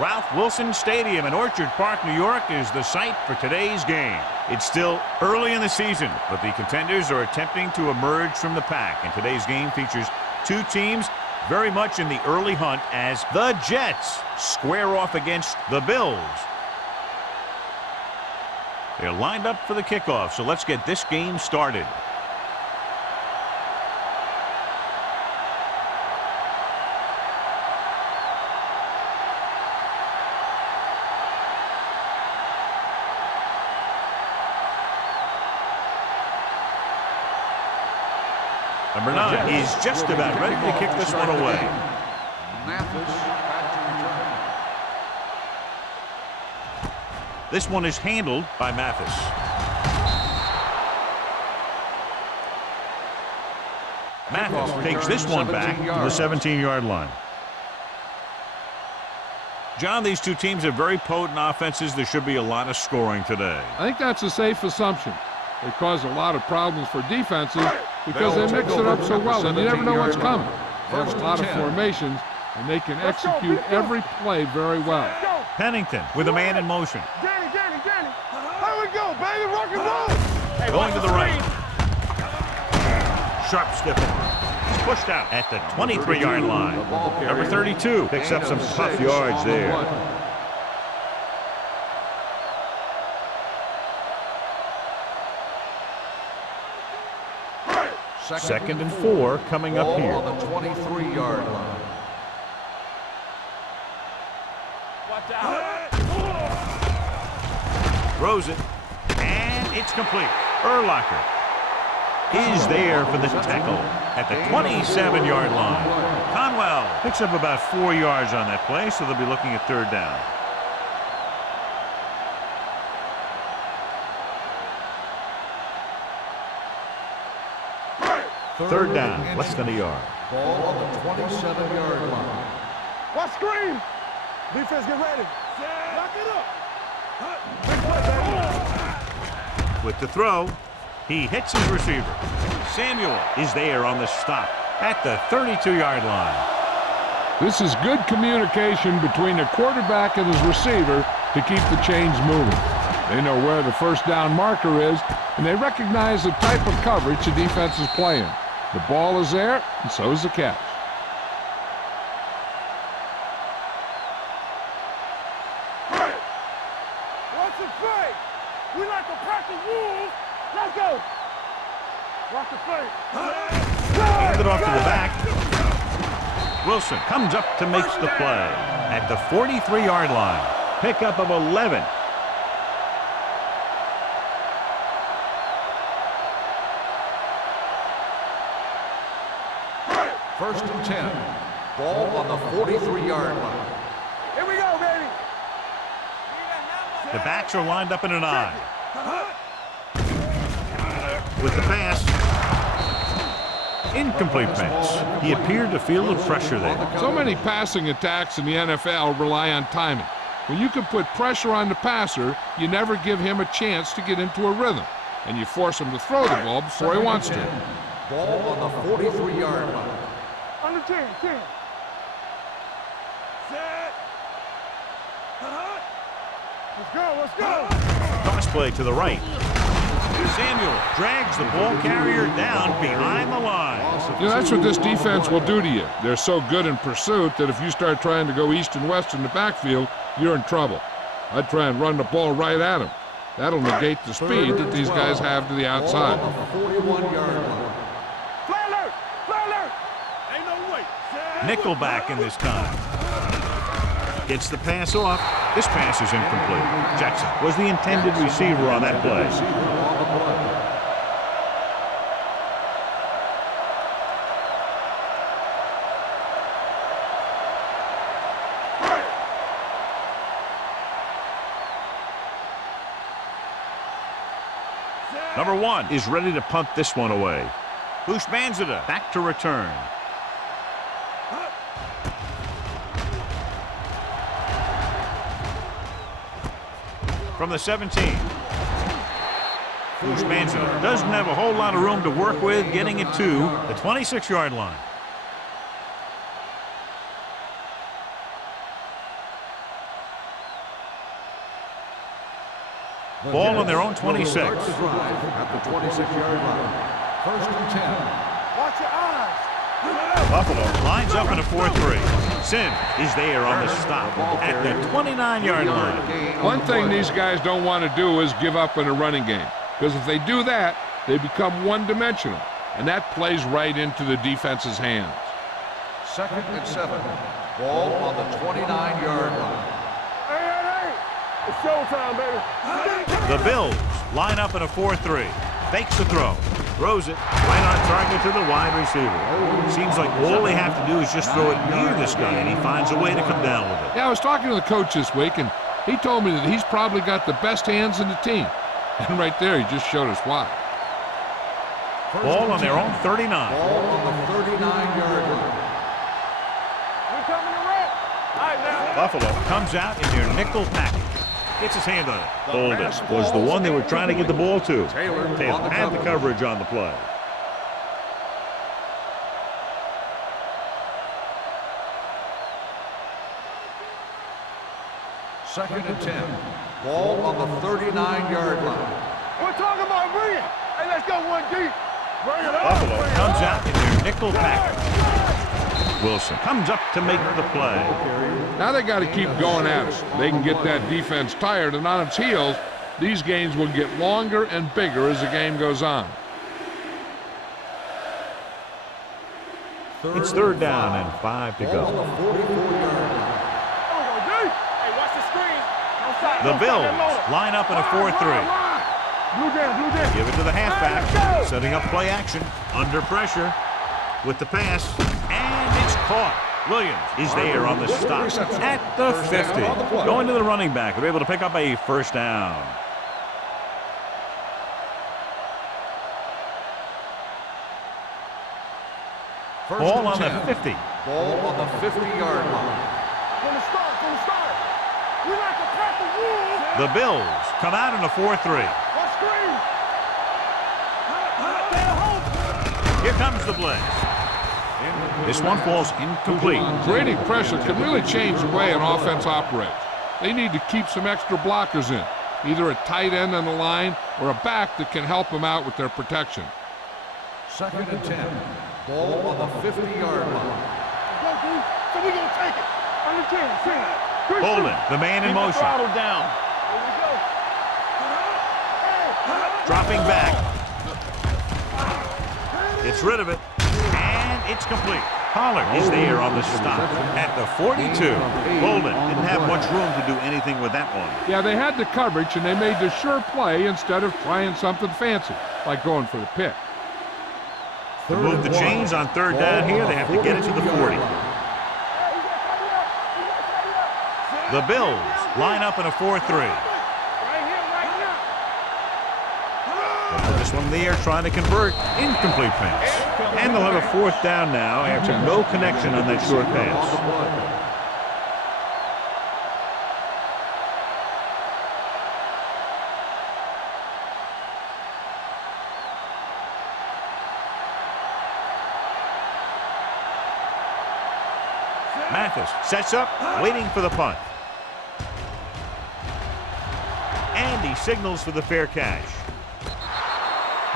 Ralph Wilson Stadium in Orchard Park, New York is the site for today's game. It's still early in the season, but the contenders are attempting to emerge from the pack. And today's game features two teams very much in the early hunt as the Jets square off against the Bills. They're lined up for the kickoff, so let's get this game started. Number 9 is just about ready to kick this one away. This one is handled by Mathis. Mathis takes this one back to the 17-yard line. John, these two teams have very potent offenses. There should be a lot of scoring today. I think that's a safe assumption. They cause a lot of problems for defenses because they mix it up so well, and you never know what's coming. They have a lot of formations, and they can execute every play very well. Pennington with a man in motion. Danny. Here we go, baby. Rock and roll. Going to the right. Sharp stiff arm. He's pushed out at the 23-yard line. Number 32 picks up some tough yards there. Second and 4 coming up here. On the 23-yard line. Watch out. Throws it, and it's complete. Urlacher is there for the tackle at the 27-yard line. Conwell picks up about 4 yards on that play, so they'll be looking at third down. Third down, less than a yard. Ball on the 27-yard line. Watch screen. Defense, get ready. Lock it up. Big play, baby. With the throw, he hits his receiver. Samuel is there on the stop at the 32-yard line. This is good communication between the quarterback and his receiver to keep the chains moving. They know where the first down marker is, and they recognize the type of coverage the defense is playing. The ball is there, and so is the catch. Watch the play. We like to practice rules. Let's go. Watch the play. Hand it off to the back. Wilson comes up to make the play at the 43-yard line. Pickup of 11. First and 10. Ball on the 43-yard line. Here we go, baby. The backs are lined up in an I. With the pass. Incomplete pass. He appeared to feel the pressure there. So many passing attacks in the NFL rely on timing. When you can put pressure on the passer, you never give him a chance to get into a rhythm, and you force him to throw the ball before he wants to. Ball on the 43-yard line. Under 10. Set. Let's go. Toss play to the right. Samuel drags the ball carrier down behind the line. You know, that's what this defense will do to you. They're so good in pursuit that if you start trying to go east and west in the backfield, you're in trouble. I'd try and run the ball right at them. That'll negate the speed that these guys have to the outside. Ball on the 41-yard line. Fly alert. Ain't no way. Nickelback in this time. Gets the pass off. This pass is incomplete. Jackson was the intended receiver on that play. Number 1 is ready to punt this one away. Bushmanzada back to return. From the 17. Bushmanzada doesn't have a whole lot of room to work with, getting it to the 26-yard line. Ball on their own 26. Start the drive at the 26-yard line. 1st and 10. Watch your eyes. Buffalo lines up in a 4-3. Sim is there on the stop at the 29-yard line. One thing these guys don't want to do is give up in a running game, because if they do that, they become one-dimensional, and that plays right into the defense's hands. 2nd and 7. Ball on the 29-yard line. Hey. It's showtime, baby. The Bills line up in a 4-3. Fakes the throw. Throws it right on target to the wide receiver. Seems like all they have to do is just throw it near this guy, and he finds a way to come down with it. Yeah, I was talking to the coach this week, and he told me that he's probably got the best hands in the team. And right there, he just showed us why. Ball on their own 39. Ball on the 39-yard line. We're coming to wreck. All right, now. Buffalo comes out in their nickel package. Gets his hand on it. Holden was the one they were trying to get the ball to. Taylor had the coverage on the play. Second and 10. Ball on the 39-yard line. We're talking about bring it. Hey, let's go one deep. Bring it up. Buffalo comes out in their nickel package. Wilson comes up to make the play. Now they got to keep going at us. They can get that defense tired and on its heels. These games will get longer and bigger as the game goes on. It's 3rd down and 5 to go. Hey, watch the screen. The Bills line up in a 4-3. Blue down. Give it to the halfback. Setting up play action. Under pressure. With the pass. And it's caught. Williams is there on the stop at the 50. Going to the running back. They're able to pick up a 1st down. Ball on the 50. Ball on the 50-yard line. From the start. We like to pack the wolves. The Bills come out in a 4-3. What screen? Here comes the blitz. This one falls incomplete. Creating pressure can really change the way an offense operates. They need to keep some extra blockers in, either a tight end on the line or a back that can help them out with their protection. 2nd and 10. Ball on the 50-yard line. Go, D. So we're going to take it. Understand. See. Holden, the man in motion. Throttle down. There we go. Dropping back. Gets rid of it. And it's complete. Pollard is there on the stop at the 42. Holden didn't have much room to do anything with that one. Yeah, they had the coverage, and they made the sure play instead of trying something fancy, like going for the pick. To move the chains on 3rd down here, they have to get it to the 40. The Bills line up in a 4-3. They'll put this one in the air, trying to convert. Incomplete pass. And they'll have a 4th down now after no connection on that short pass. Mathis sets up, waiting for the punt. And he signals for the fair catch.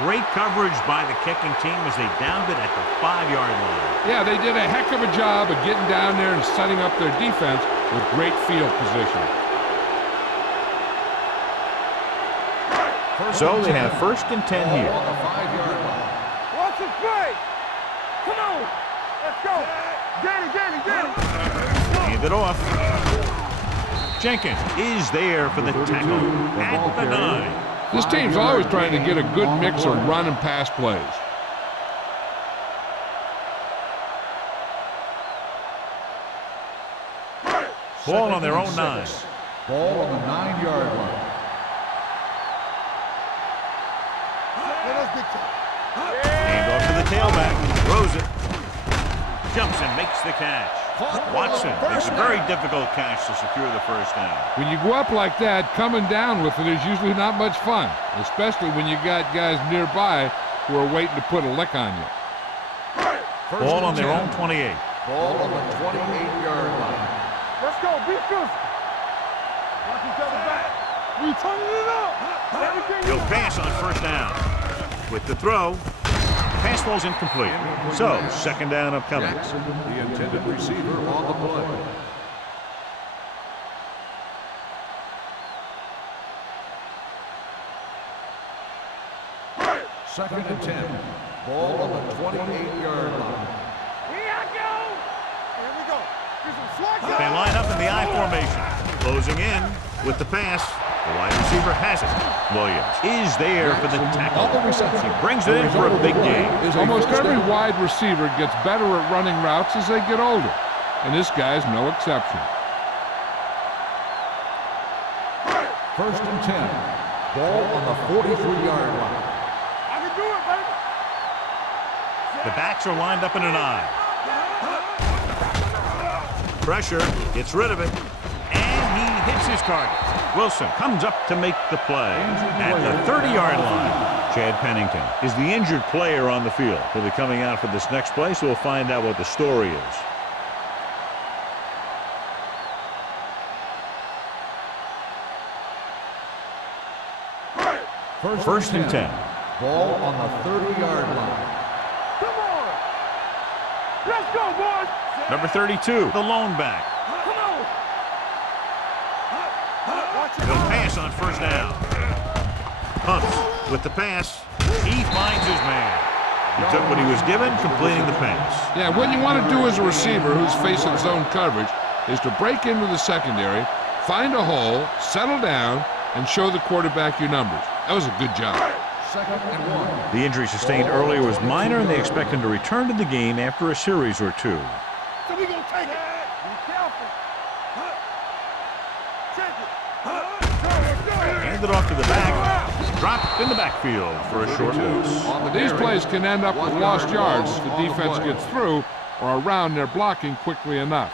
Great coverage by the kicking team as they downed it at the 5-yard line. Yeah, they did a heck of a job of getting down there and setting up their defense with great field position. So they have 1st and 10 here. On the 5-yard line. Watch the play. Come on. Let's go. Get it. Hand it off. Jenkins is there for the tackle at the 9. This team's always trying to get a good mix of run and pass plays. Ball on their own 9. Ball on the 9-yard line. Hand off to the tailback. Throws it. Jumps and makes the catch. Watson makes a very difficult catch to secure the 1st down. When you go up like that, coming down with it is usually not much fun, especially when you got guys nearby who are waiting to put a lick on you. Ball on their own 28. Ball on the 28-yard line. Let's go. Be physical. Watch each other back. We turning it up. Everything He'll pass on first down. With the throw, pass falls incomplete. So, second down upcoming. Jackson, the intended receiver on the play. Second and 10. Ball on the 28-yard line. Here I go. Here we go. Here's some swag. They line up in the I formation. Closing in with the pass. The wide receiver has it. Williams is there for the tackle. He brings it in for a big gain. Almost every wide receiver gets better at running routes as they get older, and this guy's no exception. First and 10. Ball on the 43-yard line. I can do it, baby. The backs are lined up in an I. Pressure, gets rid of it, and he hits his target. Wilson comes up to make the play at the 30-yard line. Chad Pennington is the injured player on the field. He'll be coming out for this next play, so we'll find out what the story is. First and 10. Ball on the 30-yard line. Come on. Let's go, boys. Number 32, the lone back. Come on. Watch it. He'll pass on first down. Hunts with the pass. He finds his man. He took what he was given, completing the pass. Yeah, what you want to do as a receiver who's facing zone coverage is to break into the secondary, find a hole, settle down, and show the quarterback your numbers. That was a good job. Second and 1. The injury sustained earlier was minor, and they expect him to return to the game after a series or two. So we gonna take it. Be careful. Take it. Handed off to the back. Dropped in the backfield for a short loss. These plays can end up with lost yards if the defense gets through or around their blocking quickly enough.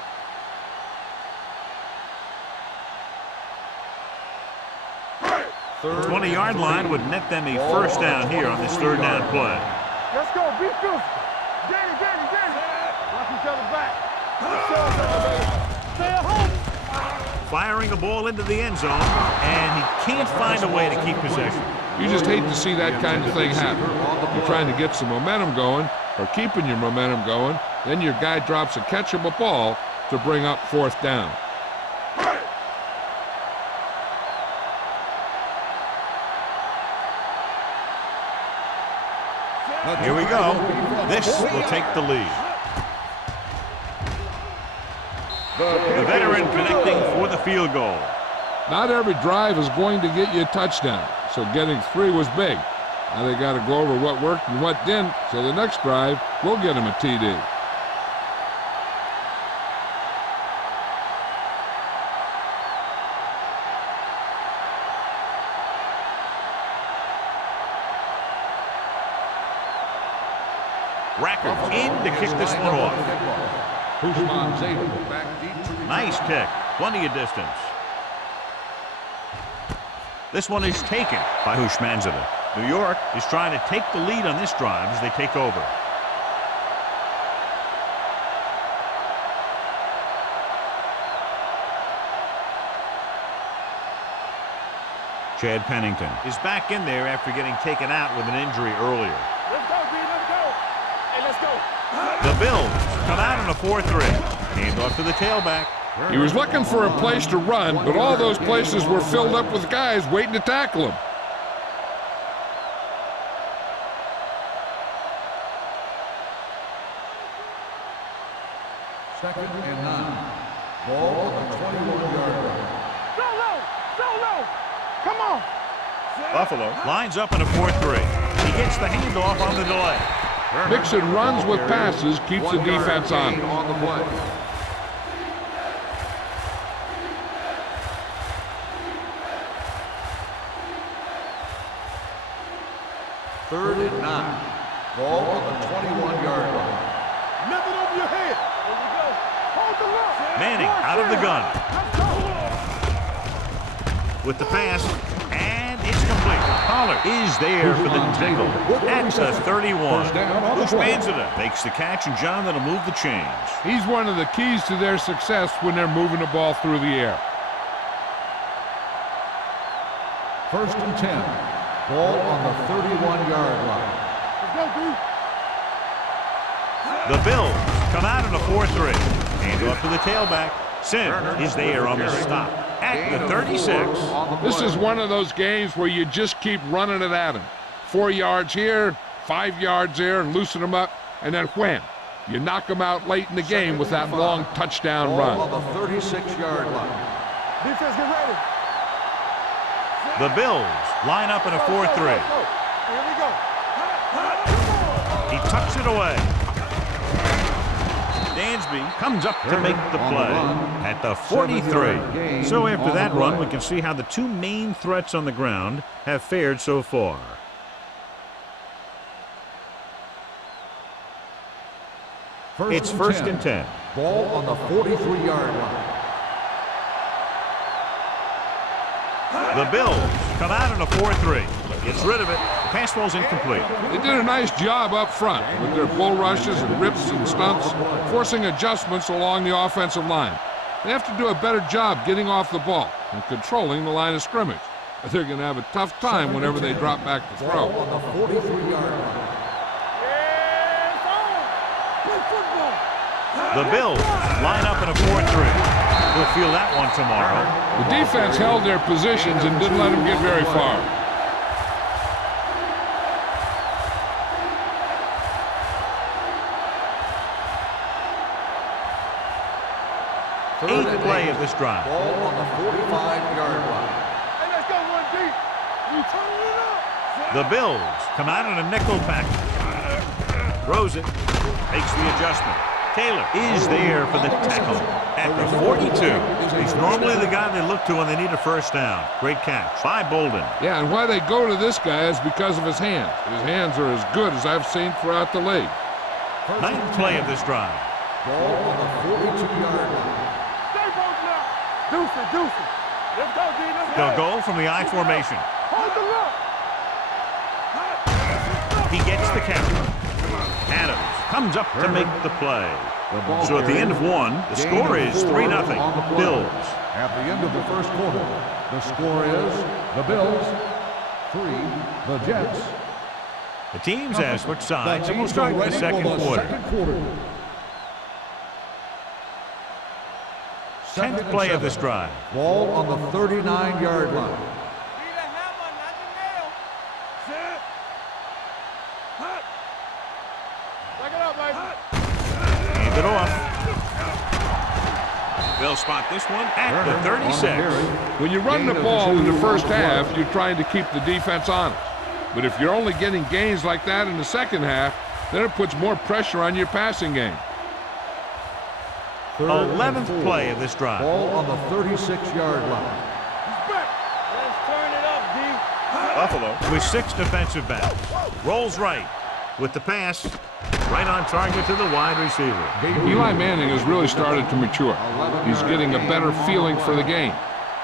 The 20-yard line would net them a first down here on this third down play. Let's go. Be physical. Danny. Watch each other back. Stay at home. Firing the ball into the end zone, and he can't find a way to keep possession. You just hate to see that kind of thing happen. You're trying to get some momentum going or keeping your momentum going, then your guy drops a catchable ball to bring up fourth down. Here we go. This will take the lead. The veteran connecting for the field goal. Not every drive is going to get you a touchdown, so getting 3 was big. Now they got to go over what worked and what didn't, so the next drive will get them a TD. Racker in to kick this one off. Nice kick. Plenty of distance. This one is taken by Hushmanzada. New York is trying to take the lead on this drive as they take over. Chad Pennington is back in there after getting taken out with an injury earlier. Let's go, B. Let's go. Hey, let's go. The Bills come out in a 4-3. Hand off to the tailback. He was looking for a place to run, but all those places were filled up with guys waiting to tackle him. Second and 9. Ball on the 21-yard line. Solo. Come on. Buffalo lines up in a 4-3. He gets the handoff on the delay. Mixing runs with passes keeps the defense on him. On the play. Third and 9. Ball on the 21-yard line. Nothing over your head. There we go. Hold the rock. Manning out of the gun Let's go. with the pass, and it's complete. Pollard is there for the tackle at the 31. Hushmanzada makes the catch, and John, that'll move the chains. He's one of the keys to their success when they're moving the ball through the air. First and 10. Ball on the 31-yard line. Let's go, dude. The Bills come out in a 4-3. Hand off to the tailback. Sim is there on the stop at the 36. This is one of those games where you just keep running it at him. 4 yards here, 5 yards there, and loosen them up, and then wham. You knock them out late in the game with that long touchdown run. Ball on the 36-yard line. Defense, get ready. The Bills line up in a 4-3. Here we go. He tucks it away. Dansby comes up to make the play at the 43. So after that run, we can see how the two main threats on the ground have fared so far. It's first and 10. Ball on the 43-yard line. The Bills come out in a 4-3. Gets rid of it. The pass ball's incomplete. They did a nice job up front with their bull rushes and rips and stunts, forcing adjustments along the offensive line. They have to do a better job getting off the ball and controlling the line of scrimmage. They're going to have a tough time whenever they drop back to throw. Ball on the 43-yard line. The Bills line up in a 4-3. We'll feel that one tomorrow. The defense held their positions and didn't let them get very far. Eighth play of this drive. Ball on the 45-yard line. Hey, let's go one deep. You turn it up. The Bills come out in a nickel package. Throws it. Makes the adjustment. Taylor is there for the tackle at the 42. He's normally the guy they look to when they need a first down. Great catch by Bolden. Yeah, and why they go to this guy is because of his hands. His hands are as good as I've seen throughout the league. Ninth play of this drive. Ball on the 42-yard line. Stay Bolden up. Deuce it, deuce it. Let's go, D. Let's They'll go. go from the I formation. Hold the look. He gets the count. Adams comes up to make the play. So at the end of one, the score is 3-0. Bills. At the end of the first quarter, the score is the Bills 3, the Jets. The teams have switched sides, and we'll start the second quarter. 10th play of this drive. Ball on the 39-yard line. Be the hammer, not the nail. Sit. Hut. Back it up, baby. Hand it off. They'll spot this one at the 36. When you run the ball in the first half, you're trying to keep the defense honest. But if you're only getting gains like that in the second half, then it puts more pressure on your passing game. 11th play of this drive. Ball on the 36-yard line. He's back. Let's turn it up, D. Buffalo with 6 defensive backs. Rolls right with the pass. Right on target to the wide receiver. Eli Manning has really started to mature. He's getting a better feeling for the game.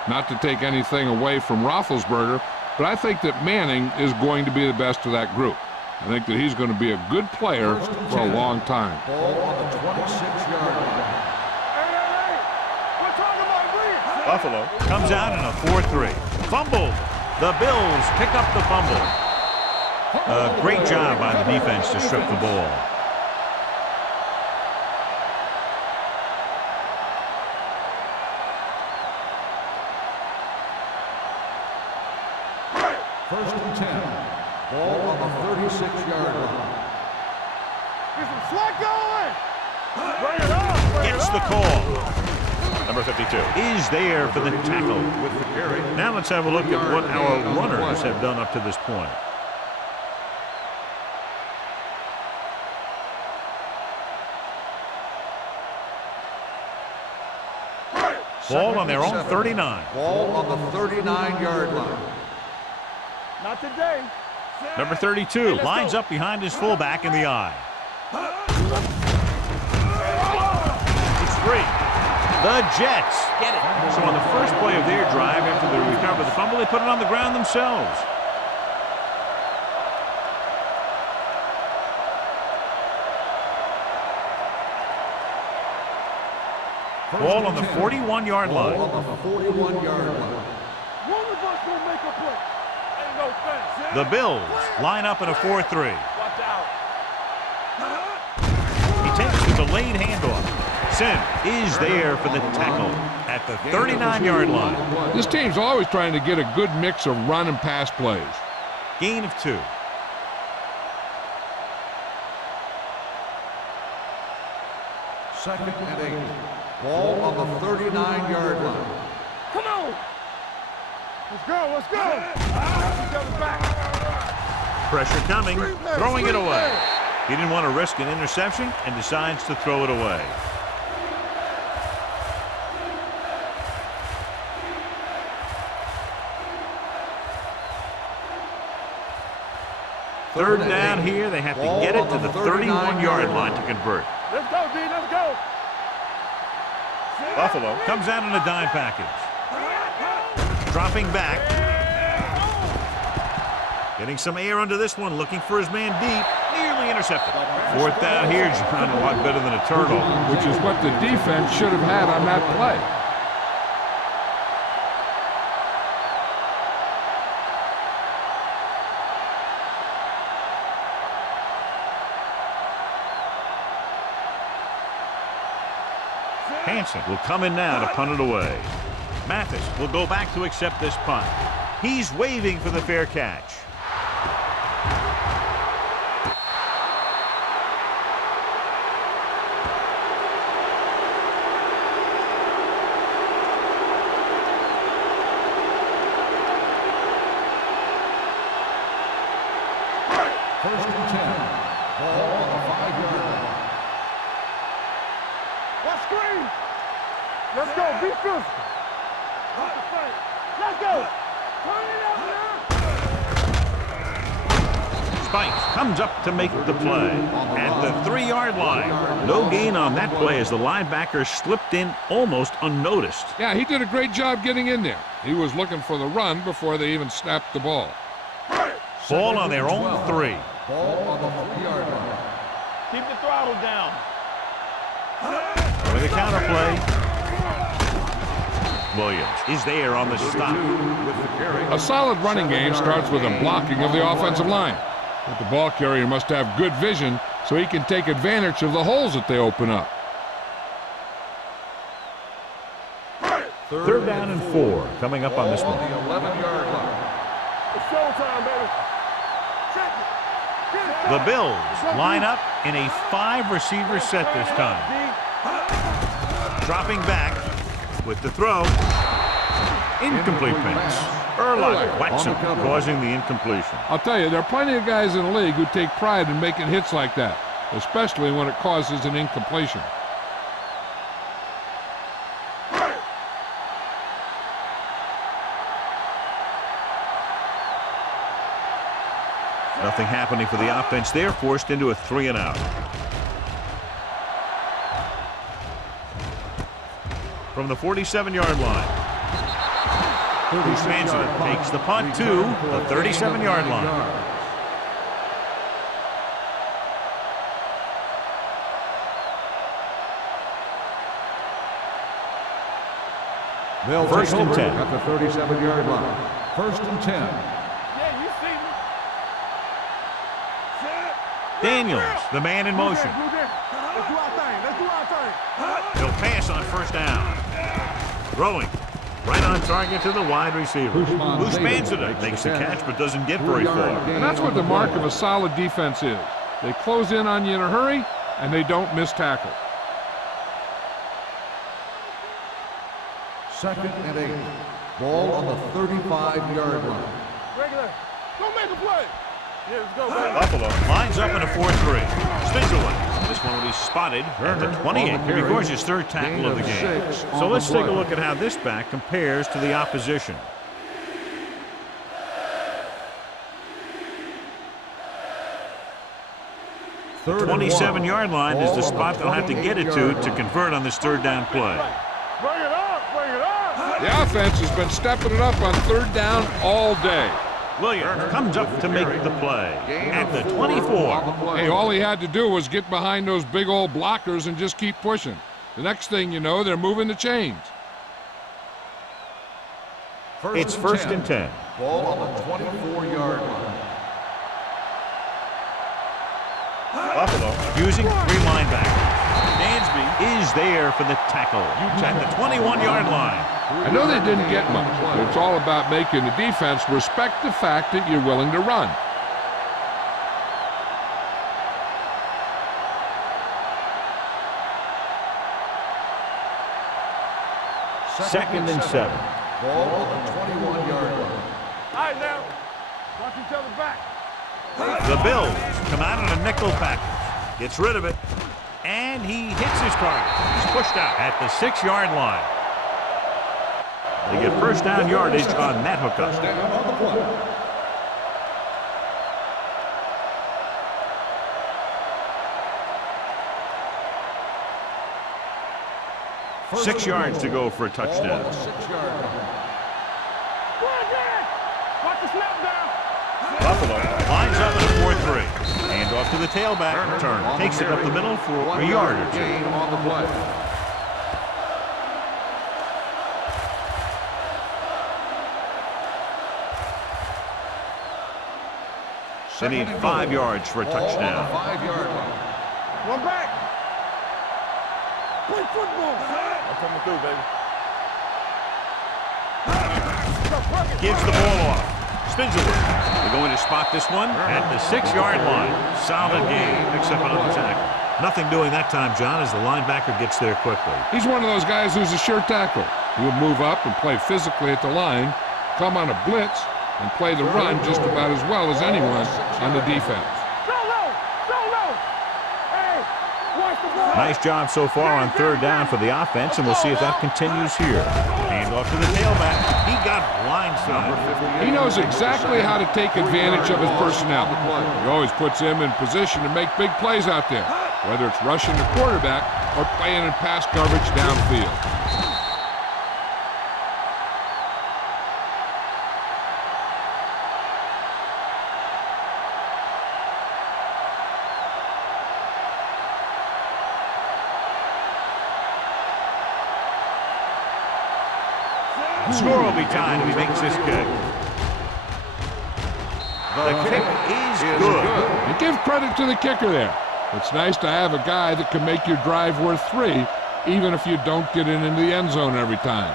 Not to take anything away from Roethlisberger, but I think that Manning is going to be the best of that group. I think that he's going to be a good player for a long time. Ball on the 26-yard line. Hey. We're talking about Reed. Buffalo comes out in a 4-3. Fumble. The Bills pick up the fumble. A great job by the defense to strip the ball. First and 10. Ball on the 36-yard line. Get some slack going. Bring it up. Gets the call. Number 52 is there for the tackle. With the carry. Now let's have a look at what our runners have done up to this point. Ball on their own 39. Ball on the 39-yard line. Not today. Number 32 lines up behind his fullback in the eye. It's free. The Jets get it. So on the first play of their drive, after they recover the fumble, they put it on the ground themselves. Ball on the 41-yard line. Ball on the 41-yard line. One of us will make a play. go, finish. The Bills line up in a 4-3. Watch out. He takes the delayed handoff. Sim is there for the tackle at the 39-yard line. This team's always trying to get a good mix of run and pass plays. Gain of 2. Second and 8. Ball on the 39-yard line. Come on. Let's go, let's go. Each other's back. Pressure coming, throwing it away. He didn't want to risk an interception and decides to throw it away. Third down here, they have to get it to the 31-yard line to convert. Let's go, D, let's go. Buffalo comes out in a dime package. Dropping back. Getting some air under this one, looking for his man deep. Nearly intercepted. Fourth down here, John, a lot better than a turtle. Which is what the defense should have had on that play. Hansen will come in now to punt it away. Mathis will go back to accept this punt. He's waving for the fair catch. First and 10. Ball on the 5-yard line. Let's screen. Let's go, be physical. Let's go. Turn it up now. Spikes comes up to make the play at the 3-yard line. No gain on that play as the linebacker slipped in almost unnoticed. Yeah, he did a great job getting in there. He was looking for the run before they even snapped the ball. Ball on their own 3. Ball on the 3-yard line. Keep the throttle down. With a counter play. Williams is there on the stop. A solid running game starts with a blocking of the offensive line. But the ball carrier must have good vision so he can take advantage of the holes that they open up. Third down and 4 coming up on this one. On the 11-yard line. It's showtime, baby. Check it. The Bills line up in a 5-receiver set this time. Dropping back with the throw. Incomplete pass. Urlacher whacks him, causing the incompletion. I'll tell you, there are plenty of guys in the league who take pride in making hits like that, especially when it causes an incompletion. Nothing happening for the offense. They're forced into a 3-and-out. From the 47-yard line. Spencer takes the punt to the 37-yard line. They'll First take and over 10. at the 37-yard line. First and 10. Yeah, you see me. Daniels, the man in motion. Let's do our thing. Let's do our thing. He'll pass on first down. Throwing. Right on target to the wide receiver. Usmanzada makes the catch but doesn't get very far. And that's what the mark of a solid defense is. They close in on you in a hurry, and they don't miss tackle. Second and 8. Ball on the 35-yard line. Regular. Go make a play. Yeah, let's go, baby. Buffalo lines up in a 4-3. Spins away. This one will be spotted at the 28. He records his third tackle of the game. So let's take a look at how this back compares to the opposition. The 27-yard line is the spot they'll have to get it to convert on this third down play. Bring it up. Bring it up. The offense has been stepping it up on third down all day. Williams comes up to make the play at the 24. Hey, all he had to do was get behind those big old blockers and just keep pushing. The next thing you know, they're moving the chains. It's first and 10. Ball on the 24-yard line. Buffalo using 3 linebackers. Dansby is there for the tackle at the 21-yard line. I know they didn't get much, but it's all about making the defense respect the fact that you're willing to run. Second and 7. Ball on the 21-yard line. All right, now. Watch each other back. The Bills come out on a nickel package. Gets rid of it. And he hits his target. He's pushed out at the 6-yard line. They get first down yardage on that hookup. Down on the play. 6 yards to go for a touchdown. 6-yard line. Go again. Watch the snap down. Buffalo lines up in a 4-3. Hand off to the tailback. Turner takes it up the middle for a yard or 2. Gain on the play. They need 5 yards for a touchdown. 5-yard line. One back. Play football. I'm coming through, baby. Gives the ball off. Spins it. They're going to spot this one at the 6-yard line. Solid gain. Picks up another tackle. Nothing doing that time, John, as the linebacker gets there quickly. He's one of those guys who's a sure tackle. He'll move up and play physically at the line, come on a blitz, and play the run just about as well as anyone on the defense. Nice job so far on 3rd down for the offense, and we'll see if that continues here. Hand off to the tailback. He got blindsided. He knows exactly how to take advantage of his personnel. He always puts him in position to make big plays out there, whether it's rushing the quarterback or playing in pass coverage downfield. The score will be tied if he makes this kick. The kick is good. And give credit to the kicker there. It's nice to have a guy that can make your drive worth 3, even if you don't get it into the end zone every time.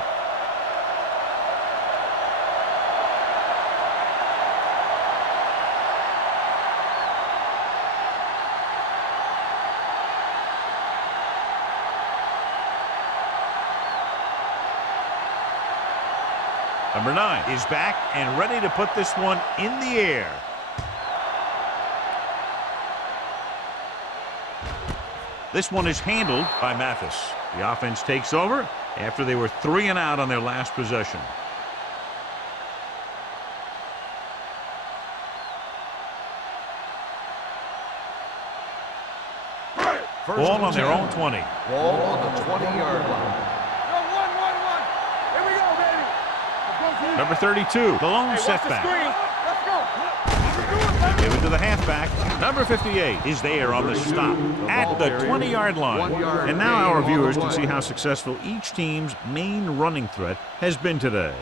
Number 9 is back and ready to put this one in the air. This one is handled by Mathis. The offense takes over after they were 3 and out on their last possession. Ball on their own 20. Ball on the 20-yard line. Number 32, the lone setback. Let's go. Give it to the halfback. Number 58 is there on the stop at the 20-yard line. And now our viewers can see how successful each team's main running threat has been today.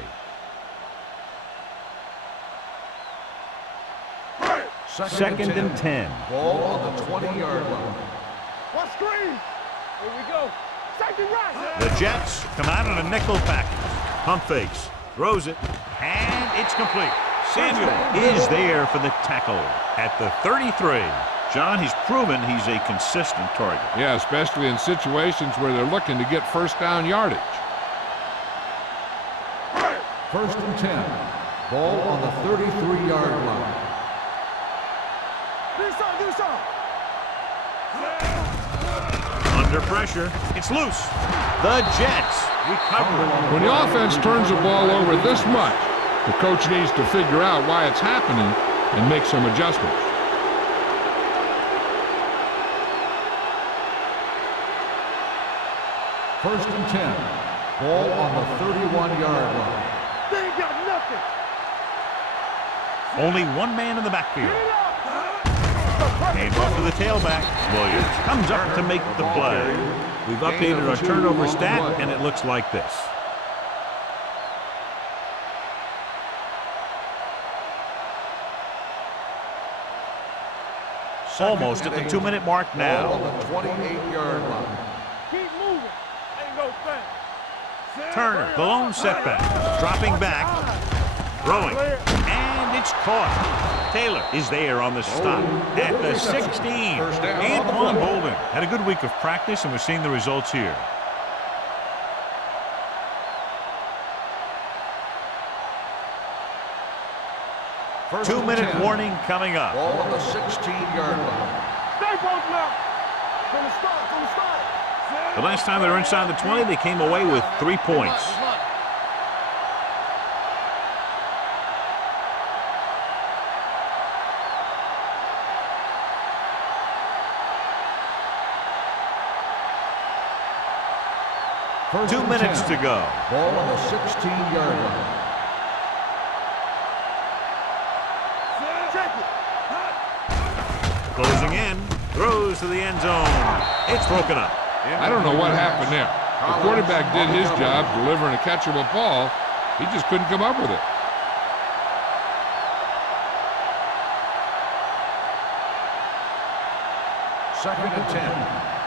Second and 10. Ball on the 20-yard line. One screen. Here we go. Safety right. The Jets come out on a nickel package. Pump fakes. Throws it, and it's complete. Samuel is there for the tackle at the 33. John, he's proven he's a consistent target. Yeah, especially in situations where they're looking to get first down yardage. First and 10. Ball on the 33-yard line. Do some. Under pressure, it's loose. The Jets recover it. When the offense turns the ball over this much, the coach needs to figure out why it's happening and make some adjustments. First and 10. Ball on the 31-yard line. They ain't got nothing. Only one man in the backfield. Hand off to the tailback. Williams comes up to make the play. We've updated our turnover stat, and it looks like this. Almost at the 2-minute mark Ball now. on the 28-yard line. Keep moving. Ain't no thing. Turner, the lone setback. Dropping back. Throwing. And it's caught. Taylor is there on the stop at the 16. First down on the Antoine play. Bolden had a good week of practice, and we're seeing the results here. First and 2-minute 10. warning coming up. Ball on the 16-yard line. Stay posted up. From the start. The last time they were inside the 20, they came away with 3 points. First 2 and minutes 10. to go. Ball on the 16-yard line. Check it. Closing in. Throws to the end zone. It's broken up. I don't know what happened there. The quarterback did his job delivering a catchable ball. He just couldn't come up with it. Second and 10.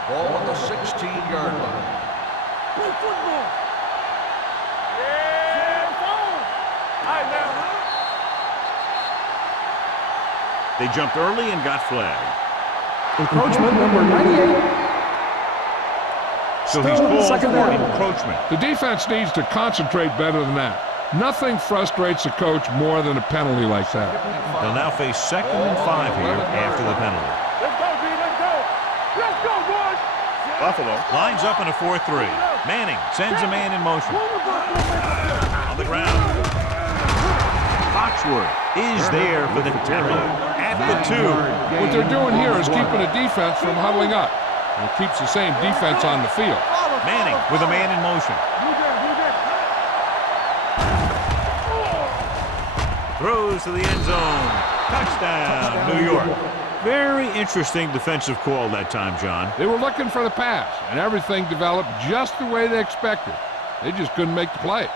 Ball on the 16-yard line. Play football. Yeah, phone. All right, now. They jumped early and got flagged. Encroachment number 98. So he's Still called second for down. encroachment. The defense needs to concentrate better than that. Nothing frustrates a coach more than a penalty like that. They'll now face 2nd and 5 here after the penalty. Let's go, D. Let's go. Let's go, boys. Buffalo lines up in a 4-3. Manning sends a man in motion. On the ground. Foxworth is there for the tackle at the 2. What they're doing here is keeping the defense from huddling up. And it keeps the same defense on the field. Manning with a man in motion. Throws to the end zone. Touchdown, New York. Very interesting defensive call that time, John. They were looking for the pass, and everything developed just the way they expected. They just couldn't make the play.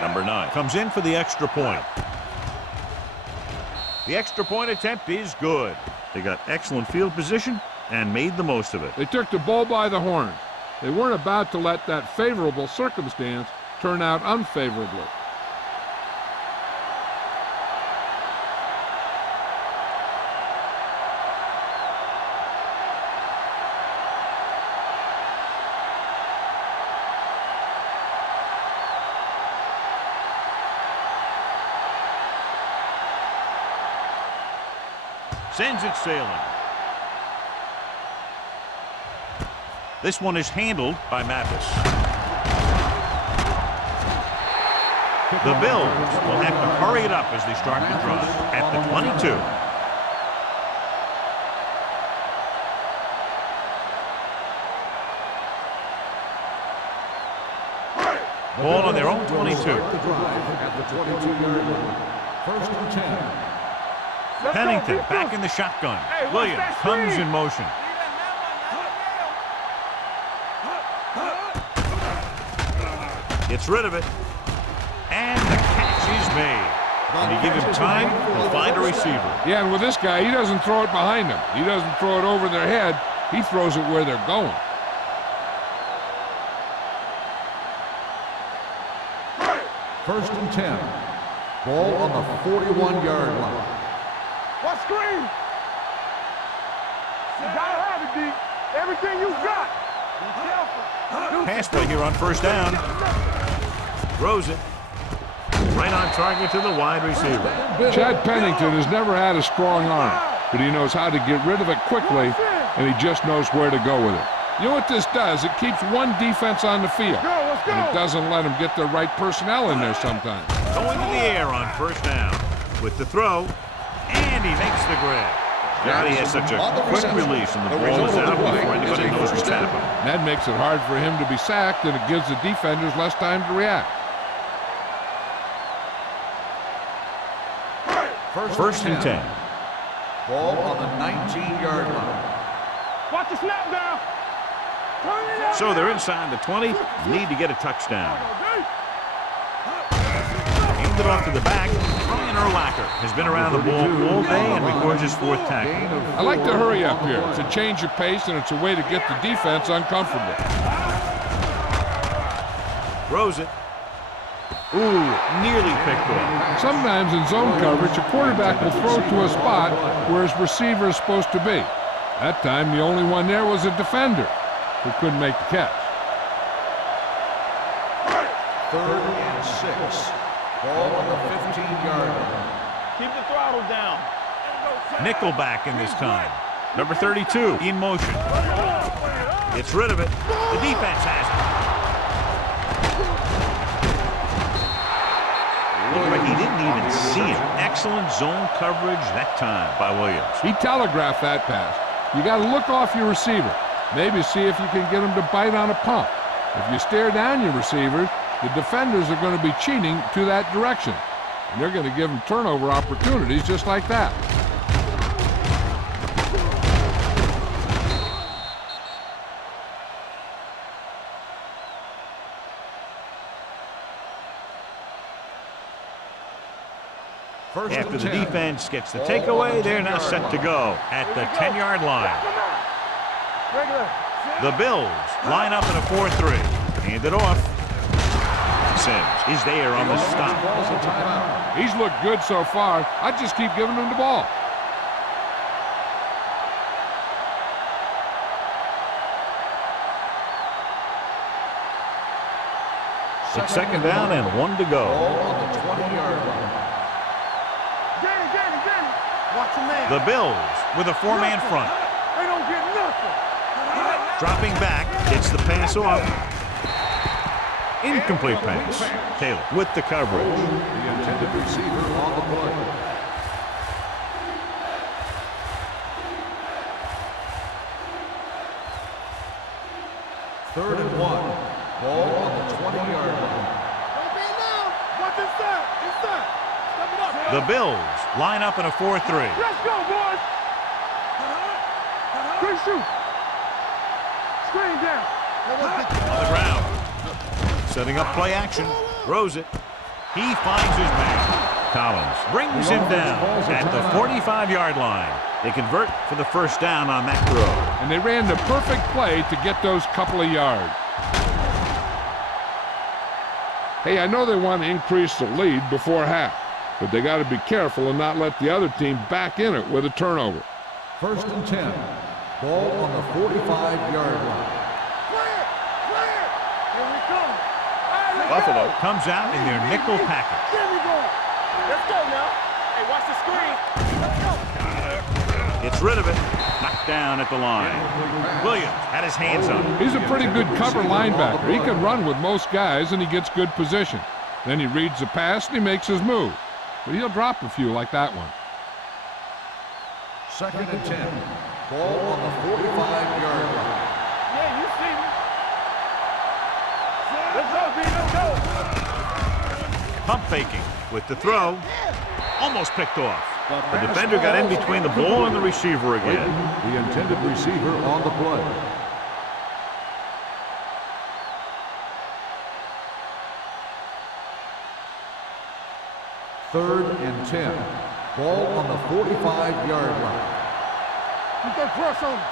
Number 9 comes in for the extra point. The extra point attempt is good. They got excellent field position and made the most of it. They took the bull by the horns. They weren't about to let that favorable circumstance turn out unfavorably. Sends it sailing. This one is handled by Mathis. The Bills will have to hurry it up as they start the drive at the 22. Ball on their own 22. The drive at the 22-yard line. First and 10. Pennington back in the shotgun. Williams comes in motion. Gets rid of it. And the catch is made. When you give him time, he'll find a receiver. Yeah, and with this guy, he doesn't throw it behind them. He doesn't throw it over their head. He throws it where they're going. First and 10. Ball on the 41-yard line. What screen? You gotta have it, D. Everything you got. Be careful. Pass play here on first down. Throws it. Right on target to the wide receiver. Chad Pennington has never had a strong arm, but he knows how to get rid of it quickly, and he just knows where to go with it. You know what this does? It keeps one defense on the field, and it doesn't let them get the right personnel in there sometimes. Going to the air on first down with the throw, and he makes the grab. Johnny has such a quick release, and the ball is out before anybody knows what's happening. That makes it hard for him to be sacked, and it gives the defenders less time to react. First and 10. Ball on the 19-yard line. Watch the snap down. Turn it up. So they're inside the 20. Need to get a touchdown. Aimed it off to the back. Brian Urlacher has been around the ball all day and records his 4th tackle. I like to hurry up here. It's a change of pace, and it's a way to get the defense uncomfortable. Throws it. Ooh, nearly picked off. Sometimes in zone coverage, a quarterback will throw to a spot where his receiver is supposed to be. That time, the only one there was a defender who couldn't make the catch. 3rd and 6. Ball on the 15-yard line. Keep the throttle down. Nickelback in this time. Number 32 in motion. Gets rid of it. The defense has it. Looked like he didn't even see it. Excellent zone coverage that time by Williams. He telegraphed that pass. You got to look off your receiver. Maybe see if you can get him to bite on a pump. If you stare down your receivers, the defenders are going to be cheating to that direction. And they're going to give them turnover opportunities just like that. After the defense gets the takeaway, they're now set to go at the 10-yard line. The Bills line up in a 4-3. Hand it off. Sims is there on the stop. He's looked good so far. I just keep giving him the ball. It's 2nd down and 1 to go. On the 20-yard line. Watch the man. The Bills with a 4-man front. They don't get nothing. Dropping back, gets the pass off. Incomplete pass. Taylor with the coverage. The intended receiver on the play. Third and 1. Ball on the 20-yard line. Don't be now. Watch inside. Inside. Step it up. The Bills line up in a 4-3. Let's go, boys. Great shoot. Screen down. On the ground. Setting up play action. Throws it. He finds his man. Collins brings him down at the 45-yard line. They convert for the 1st down on that throw. And they ran the perfect play to get those couple of yards. Hey, I know they want to increase the lead before half, but they got to be careful and not let the other team back in it with a turnover. 1st and 10. Ball on the 45-yard line. Clear. Clear. Here we come. Buffalo comes out in their nickel package. Here we go. Let's go now. Hey, watch the screen. Let's go. Gets rid of it. Knocked down at the line. Williams had his hands on it. He's a pretty good cover linebacker. He can run with most guys, and he gets good position. Then he reads the pass, and he makes his move. But he'll drop a few like that one. 2nd and 10. Ball on the 45-yard line. Yeah, you see me. Let's go, B. Let's go. Pump faking with the throw. Almost picked off. The defender got in between the ball and the receiver again. The intended receiver on the play. Third and 10. Ball on the 45-yard line. You can press on him.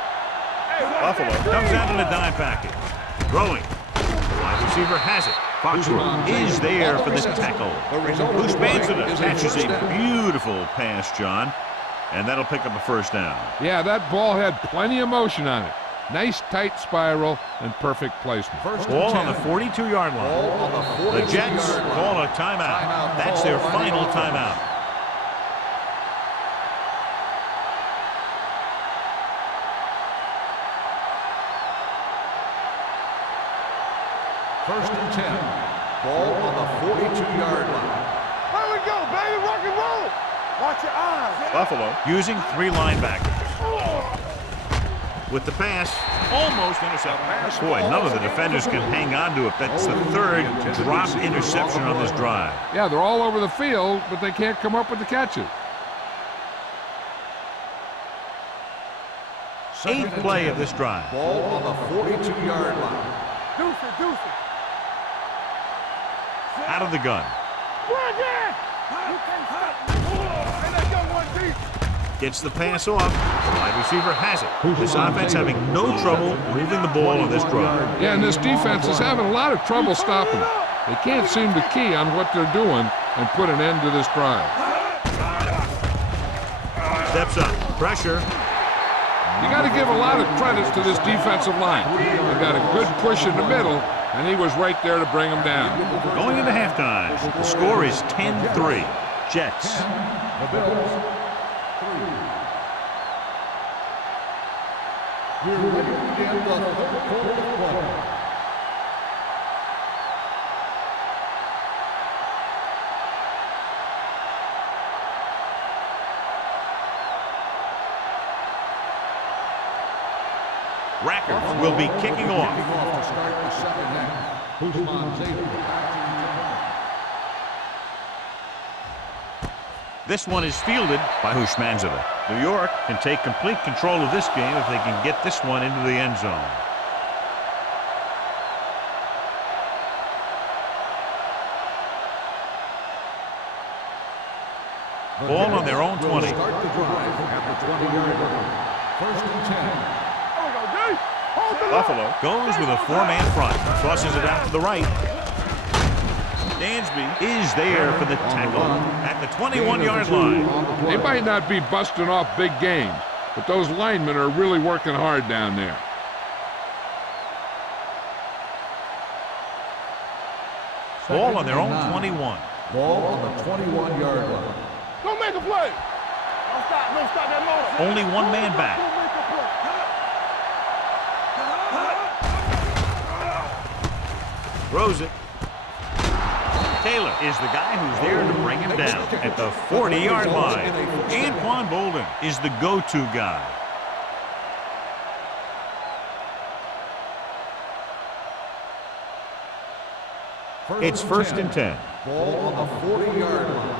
Buffalo comes out in a dime package. Throwing. Wide receiver has it. Foxworth is there for the tackle. Uspanza catches a beautiful pass, John. And that'll pick up a 1st down. Yeah, that ball had plenty of motion on it. Nice tight spiral and perfect placement. Ball on the 42-yard line. The Jets call a timeout. That's their final timeout. First and 10. Ball on the 42-yard line. Here we go, baby. Rock and roll. Watch your eyes. Buffalo using 3 linebackers. With the pass, almost intercepted. Boy, none of the defenders can hang on to it. That's the 3rd drop interception on this drive. Yeah, they're all over the field, but they can't come up with the catches. Eighth play of this drive. Ball on the 42-yard line. Deuce it, deuce it. Out of the gun. Bring it! You can't stop me. Hey, let's go one deep. Gets the pass off. The wide receiver has it. This offense having no trouble moving the ball on this drive. Yeah, and this defense is having a lot of trouble stopping it. They can't seem to key on what they're doing and put an end to this drive. Steps up. Pressure. You got to give a lot of credit to this defensive line. They got a good push in the middle, and he was right there to bring them down. Going into halftime, the score is 10-3. Jets. The Bills, 3. We're ready to begin the third quarter of play. Rackers will be kicking off. Kicking off to start the second half. Usman Zaidi back to This one is fielded by Hushmanzada. New York can take complete control of this game if they can get this one into the end zone. Ball on their own 20. Start the drive at the 20-yard line. First and 10. Buffalo goes with a 4-man front. Tosses it out to the right. Dansby is there for the tackle at the 21-yard line. They might not be busting off big games, but those linemen are really working hard down there. Ball on their own 21. Ball on the 21-yard line. Don't make a play. Don't stop that motor. Only one man back. Don't make a play. Throws it. Taylor is the guy who's there to bring him down at the 40-yard line. Anquan Bolden is the go-to guy. It's first and 10. Ball on the 40-yard line.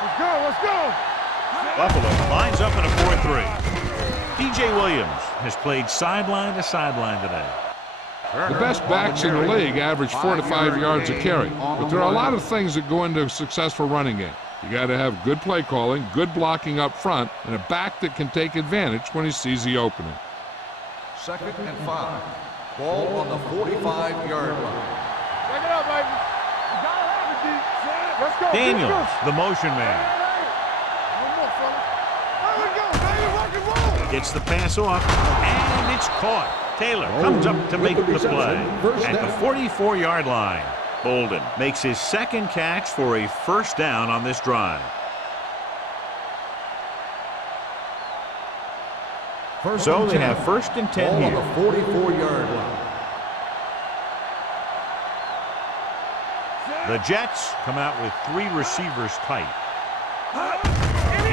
Let's go, let's go. Buffalo lines up in a 4-3. DJ Williams has played sideline to sideline today. The best backs in the league average 4 to 5 yards a carry, but there are a lot of things that go into a successful running game. You got to have good play calling, good blocking up front, and a back that can take advantage when he sees the opening. Second and 5. Ball on the 45-yard line. Take it up, baby. You gotta have it, D. Let's go. Daniels, the motion man, One more, fellas. There we go, baby. Rock and roll. gets the pass off, and it's caught. Taylor comes up to make the play at the 44-yard line. Bolden makes his second catch for a first down on this drive. So they have first and 10 Ball here. on the 44-yard line. The Jets come out with 3 receivers tight. He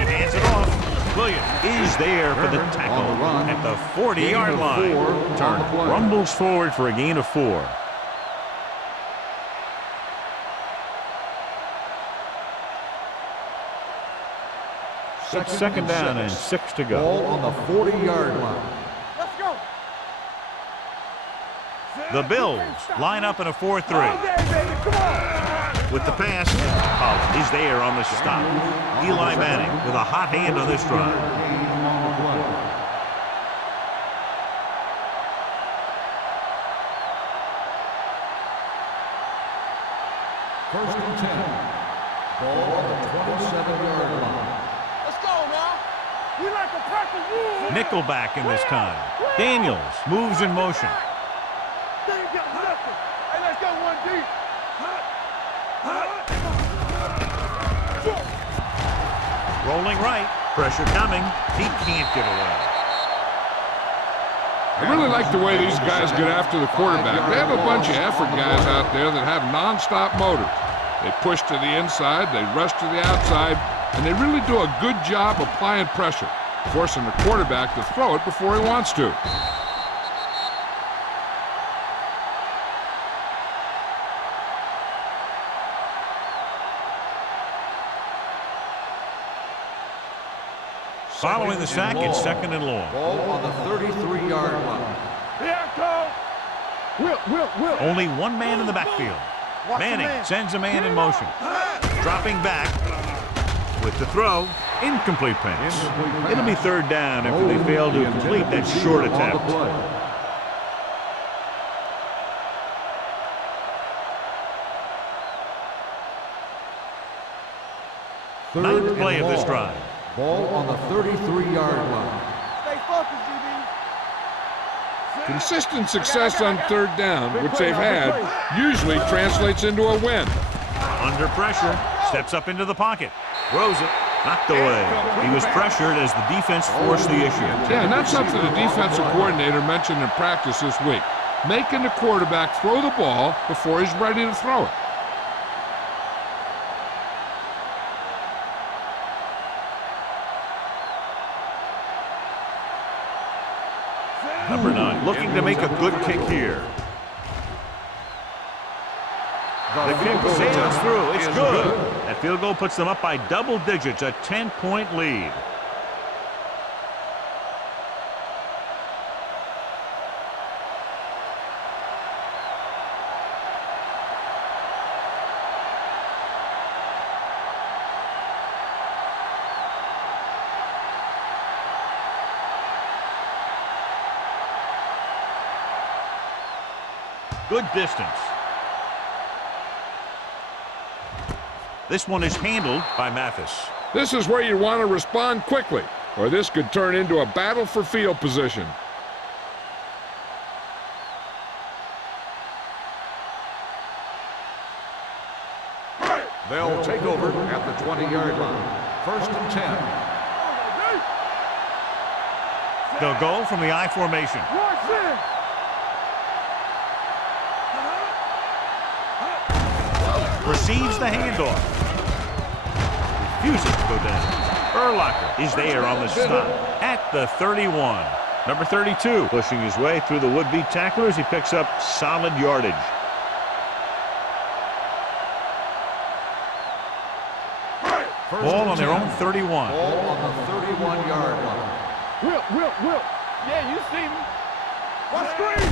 hands it off. Williams is there for the tackle at the 40-yard line. Turner rumbles forward for a gain of 4. It's second down and 6 to go. Ball on the 40-yard line. Let's go. The Bills line up in a 4-3. All day, baby. Come on. With the pass, Holland is there on the stop. Eli Manning with a hot hand on this drive. First and 10. Ball on the 27-yard line. Let's go now. We like a pack of wolves. Nickelback in this time. Daniels moves in motion. They ain't got nothing. Hey, let's go one deep. Rolling right. Pressure coming. He can't get away. I really like the way these guys get after the quarterback. They have a bunch of effort guys out there that have nonstop motors. They push to the inside, they rush to the outside, and they really do a good job applying pressure, forcing the quarterback to throw it before he wants to. Following the sack, it's 2nd and long. Ball on the 33-yard line. Here, Cole. Will. Only one man in the backfield. Manning sends a man in motion. Dropping back with the throw. Incomplete pass. It'll be 3rd down after they fail to complete that short attempt. Ninth play of this drive. Ball on the 33-yard line. Stay focused, DB. Consistent success on 3rd down, which they've had, usually translates into a win. Under pressure, steps up into the pocket. Throws it, knocked away. He was pressured as the defense forced the issue. Yeah, and that's something the defensive coordinator mentioned in practice this week. Making the quarterback throw the ball before he's ready to throw it. Number 9, looking to make a good kick here. The kick sails through. It's good. That field goal puts them up by double digits, a 10-point lead. Good distance. This one is handled by Mathis. This is where you want to respond quickly, or this could turn into a battle for field position. They'll take over at the 20-yard line. 1st and 10. They'll go from the I formation. Watch in. Receives the handoff. Refuses to go down. Urlacher is there on the stop at the 31. Number 32 pushing his way through the would-be tacklers. He picks up solid yardage. Ball on their own 31. Ball on the 31-yard line. Will. Yeah, you see me. Watch screen.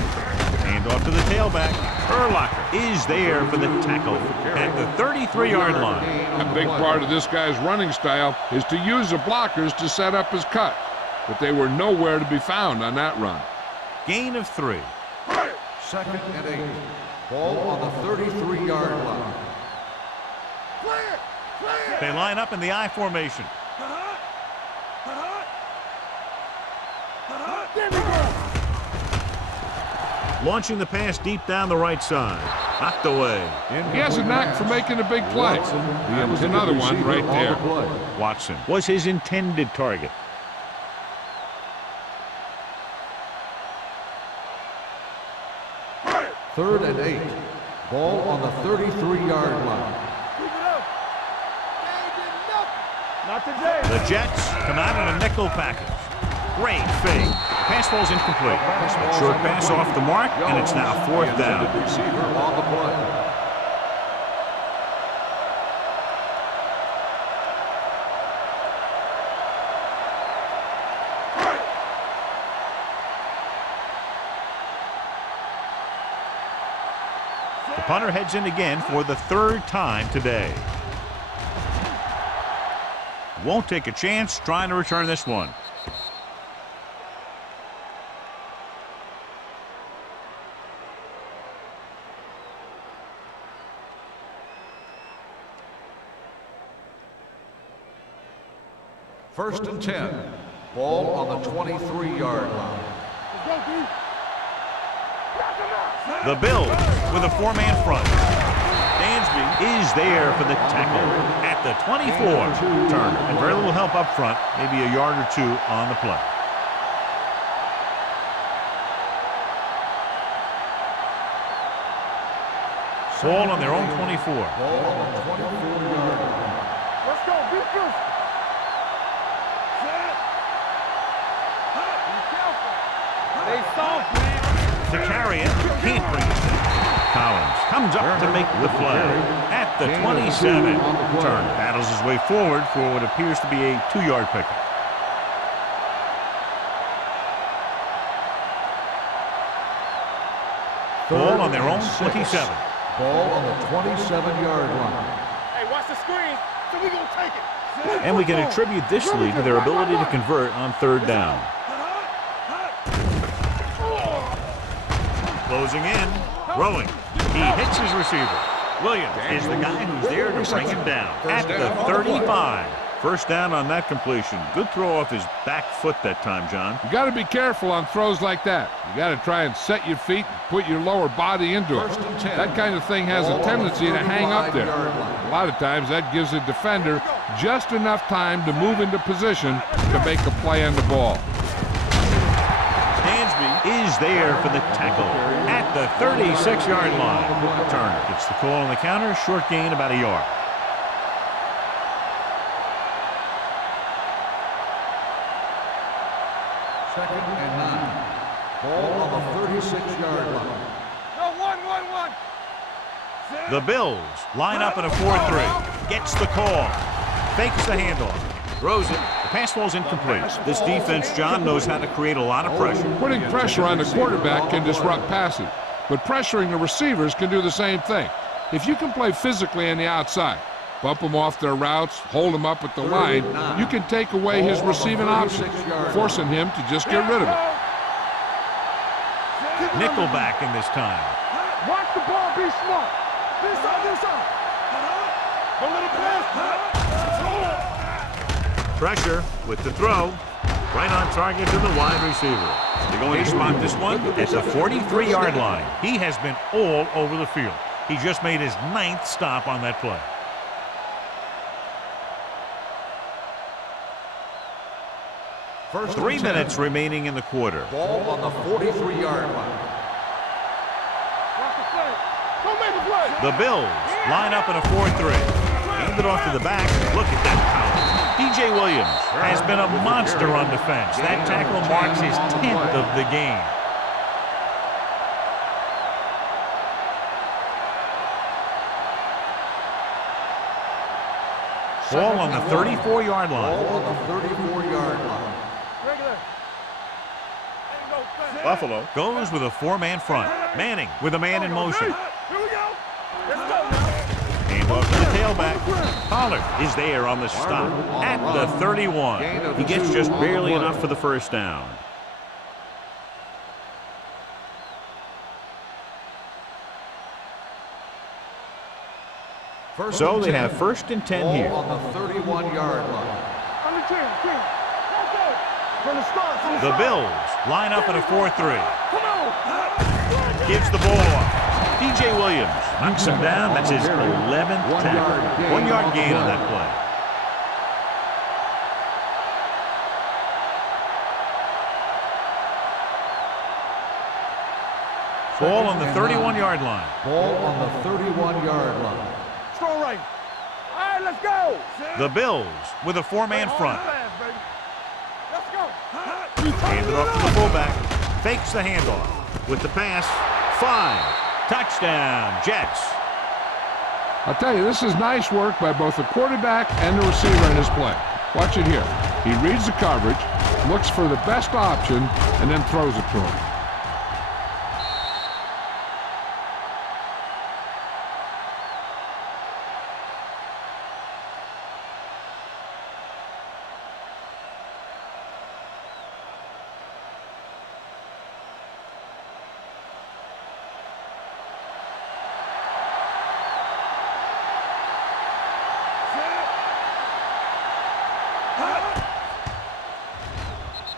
Hand off to the tailback. Urlacher is there for the tackle at the 33-yard line. A big part of this guy's running style is to use the blockers to set up his cut, but they were nowhere to be found on that run. Gain of 3. 2nd and 8. Ball on the 33-yard line. Clear. They line up in the I formation. There we go. Launching the pass deep down the right side. Knocked away. He has a knack for making a big play. That was another one right there. Watson was his intended target. Third and 8. Ball on the 33-yard line. Keep it up. They ain't getting nothing. Not today. The Jets come out in a nickel package. Great fake. Pass falls incomplete. Short pass off the mark, and it's now 4th down. Receiver on the play. The punter heads in again for the 3rd time today. Won't take a chance trying to return this one. First and 10. Ball on the 23-yard line. The Bills with a 4-man front. Dansby is there for the tackle at the 24. Turner, and very little help up front, maybe a yard or 2 on the play. Ball on their own 24. Ball on the 24-yard line. Let's go. Be careful. Stay soft, man. To carry it, can't bring it down. Collins comes up to make the play at the 27. Turner battles his way forward for what appears to be a 2-yard pickup. Ball on their own 27. Ball on the 27-yard line. Hey, watch the screen. So we gonna take it. And we can attribute this lead to their ability to convert on third down. Closing in, throwing. He hits his receiver. Williams is the guy who's there to bring him down at the 35. First down on that completion. Good throw off his back foot that time, John. You got to be careful on throws like that. You got to try and set your feet and put your lower body into it. That kind of thing has a tendency to hang up there. A lot of times that gives a defender just enough time to move into position to make a play on the ball. Dansby is there for the tackle at the 36-yard line. Turner gets the call on the counter. Short gain about a yard. Second and 9. Ball on the 36-yard line. No, one. The Bills line up in a 4-3. Gets the call. Fakes the handoff. Throws it. The pass ball's incomplete. This defense, John, knows how to create a lot of pressure. Putting pressure on the quarterback can disrupt passing, but pressuring the receivers can do the same thing. If you can play physically on the outside, bump them off their routes, hold them up at the line, you can take away his receiving options, forcing him to just get rid of it. Nickelback in this time. Watch the ball, be smart. This side. Don't let him pass. Pressure with the throw. Right on target to the wide receiver. They're going to spot this one at the 43-yard line. He has been all over the field. He just made his 9th stop on that play. First 3 minutes remaining in the quarter. Ball on the 43-yard line. Don't make a play. The Bills line up in a 4-3. Hand it off to the back. Look at that power. DJ Williams has been a monster on defense. That tackle marks his 10th of the game. Ball on the 34-yard line. Ball on the 34-yard line. Regular. Ain't no thing. Buffalo goes with a 4-man front. Manning with a man in motion. Here we go. Let's go now. Hand off to the tailback. Pollard is there on the stop at the 31. He gets just barely enough for the first down. So they have first and 10 here. Ball on the 31-yard line. On the 10. Let's go. From the start. The Bills line up in a 4-3. Come on. Gives the ball off. DJ Williams knocks him down. That's his 11th tackle. 1 yard gain on that play. Ball on the 31-yard line. Ball on the 31-yard line. Strong right. All right, let's go. The Bills with a 4-man front. Let's go. Hand it off to the fullback. Fakes the handoff. With the pass, 5. Touchdown, Jets. I'll tell you, this is nice work by both the quarterback and the receiver in his play. Watch it here. He reads the coverage, looks for the best option, and then throws it to him.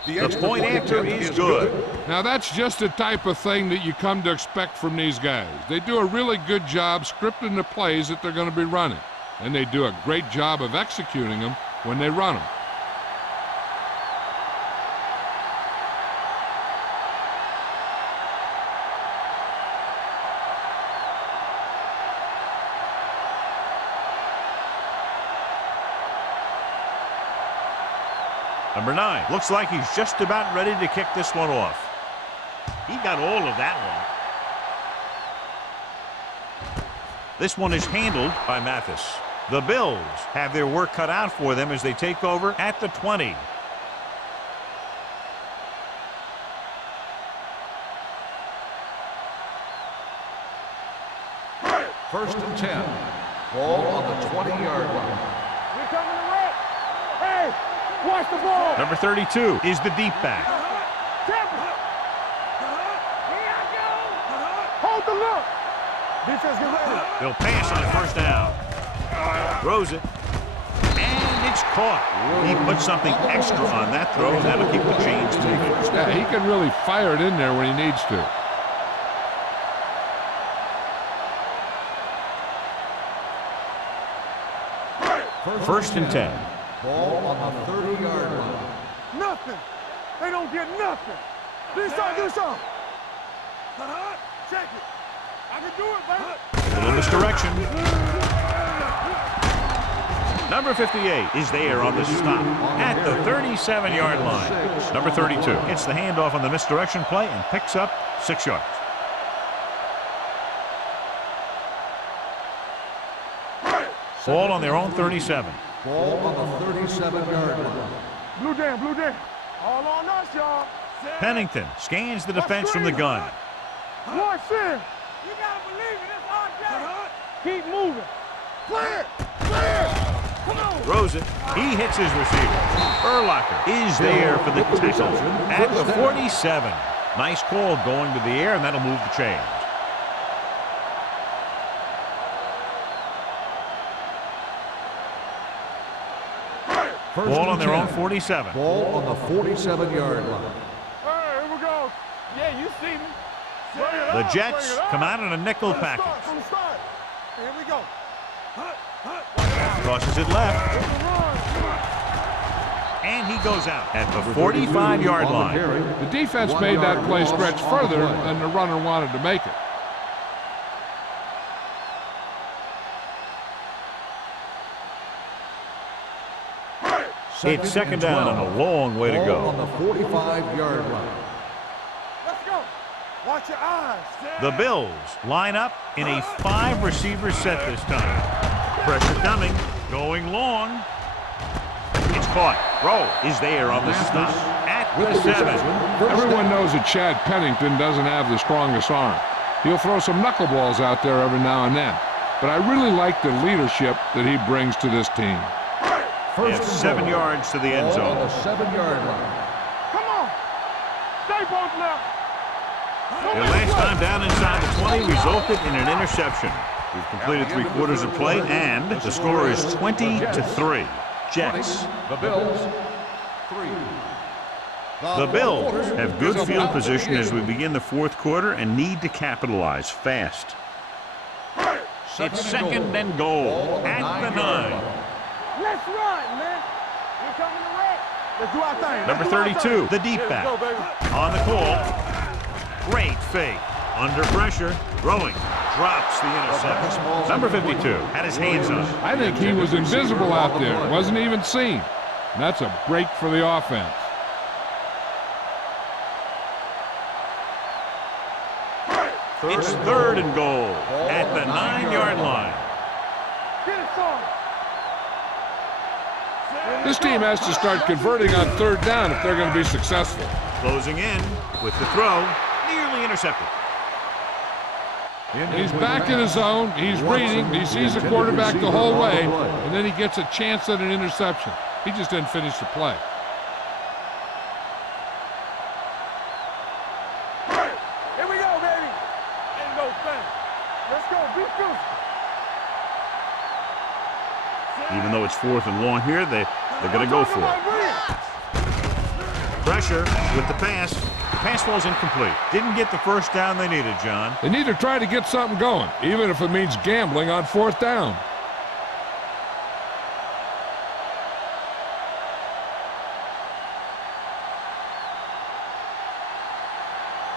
The point after is good. Now that's just the type of thing that you come to expect from these guys. They do a really good job scripting the plays that they're going to be running, and they do a great job of executing them when they run them. Number 9. Looks like he's just about ready to kick this one off. He got all of that one. This one is handled by Mathis. The Bills have their work cut out for them as they take over at the 20. First and 10. Ball on the 20-yard line. We're coming to wreck. Hey, watch the ball. Number 32 is the deep back. Temple. Here I go. Hold the look. Defense, get ready. They'll pass on first down. Throws it. And it's caught. He put something extra on that throw, and that'll keep the chains moving. Yeah, he can really fire it in there when he needs to. First and 10. Ball on the 30-yard line. Nothing. They don't get nothing. Do something. Check it. I can do it, baby. A little misdirection. Number 58 is there on the stop at the 37-yard line. Number 32 gets the handoff on the misdirection play and picks up 6 yards. Ball on their own 37. Ball on the 37-yard line. Blue down. All on us, y'all. Pennington scans the defense from the gun. Watch this. You gotta believe it. It's our day. Keep moving. Clear. Come on. Throws it. He hits his receiver. Urlacher is there for the tackle at the 47. Nice call going to the air, and that'll move the chains. Ball on their own 47. Ball on the 47-yard line. Hey, here we go. Yeah, you see me. The Jets come out in a nickel package. From the start. Here we go. Crosses it left. And he goes out at the 45-yard line. The defense made that play stretch further than the runner wanted to make it. It's second down and a long way to Ball go. on the 45-yard line. Let's go. Watch your eyes. The Bills line up in a 5-receiver set this time. Pressure coming, going long. It's caught. Rowe is there on the stop at the 7. Everyone knows that Chad Pennington doesn't have the strongest arm. He'll throw some knuckleballs out there every now and then. But I really like the leadership that he brings to this team. It's 7 yards to the end Ball on zone. the 7-yard line. Come on. Stay both left. Their last time down inside the 20 resulted in an interception. We've completed 3 quarters of play, and the score is 20-3. Jets. The Bills, 3. The Bills have good field position as we begin the 4th quarter and need to capitalize fast. It's second and goal at the 9. Let's run, man. We're coming to wreck. Let's do our thing. Number 32, the deep back. Let's go, baby. On the call. Great fake. Under pressure. Throwing. Drops the interception. Number 52 had his hands on it. I think he was invisible out there. Wasn't even seen. And that's a break for the offense. It's third and goal at the 9-yard line. Get it, son. This team has to start converting on 3rd down if they're going to be successful. Closing in with the throw. Nearly intercepted. He's back in his zone. He's reading. He sees the quarterback the whole way, and then he gets a chance at an interception. He just didn't finish the play. Here we go, baby. Ain't no thing. Let's go. Be good. Even though it's 4th and long here, they're going to go for it. Pressure with the pass. The pass falls incomplete. Didn't get the first down they needed, John. They need to try to get something going, even if it means gambling on 4th down.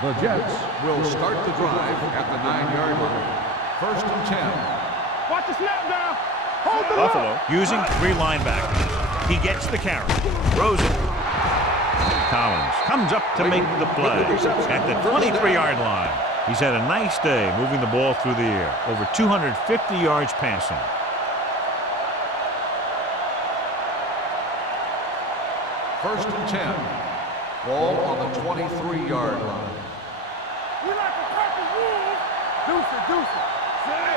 The Jets will start the drive at the 9-yard line. First and 10. Watch the snap down. Hold the Buffalo look. using 3 linebackers. He gets the carry. Throws it. Collins comes up to make the play at the 23-yard line. He's had a nice day moving the ball through the air. Over 250 yards passing. First and 10. Ball on the 23-yard line. We like a cracker wolves. Deuce it.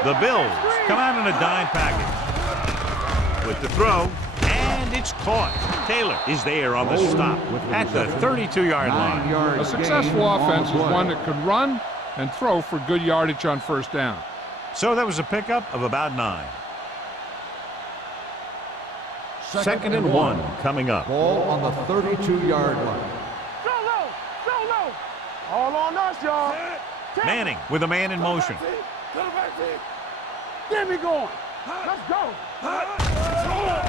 The Bills come out in a dime package. With the throw, and it's caught. Taylor is there on the stop at the 32-yard line. A successful offense is one that could run and throw for good yardage on first down. So that was a pickup of about 9. Second and 1 coming up. Ball on the 32-yard line. Solo! Solo! All on us, y'all. Manning with a man in motion. Get me going. Let's go.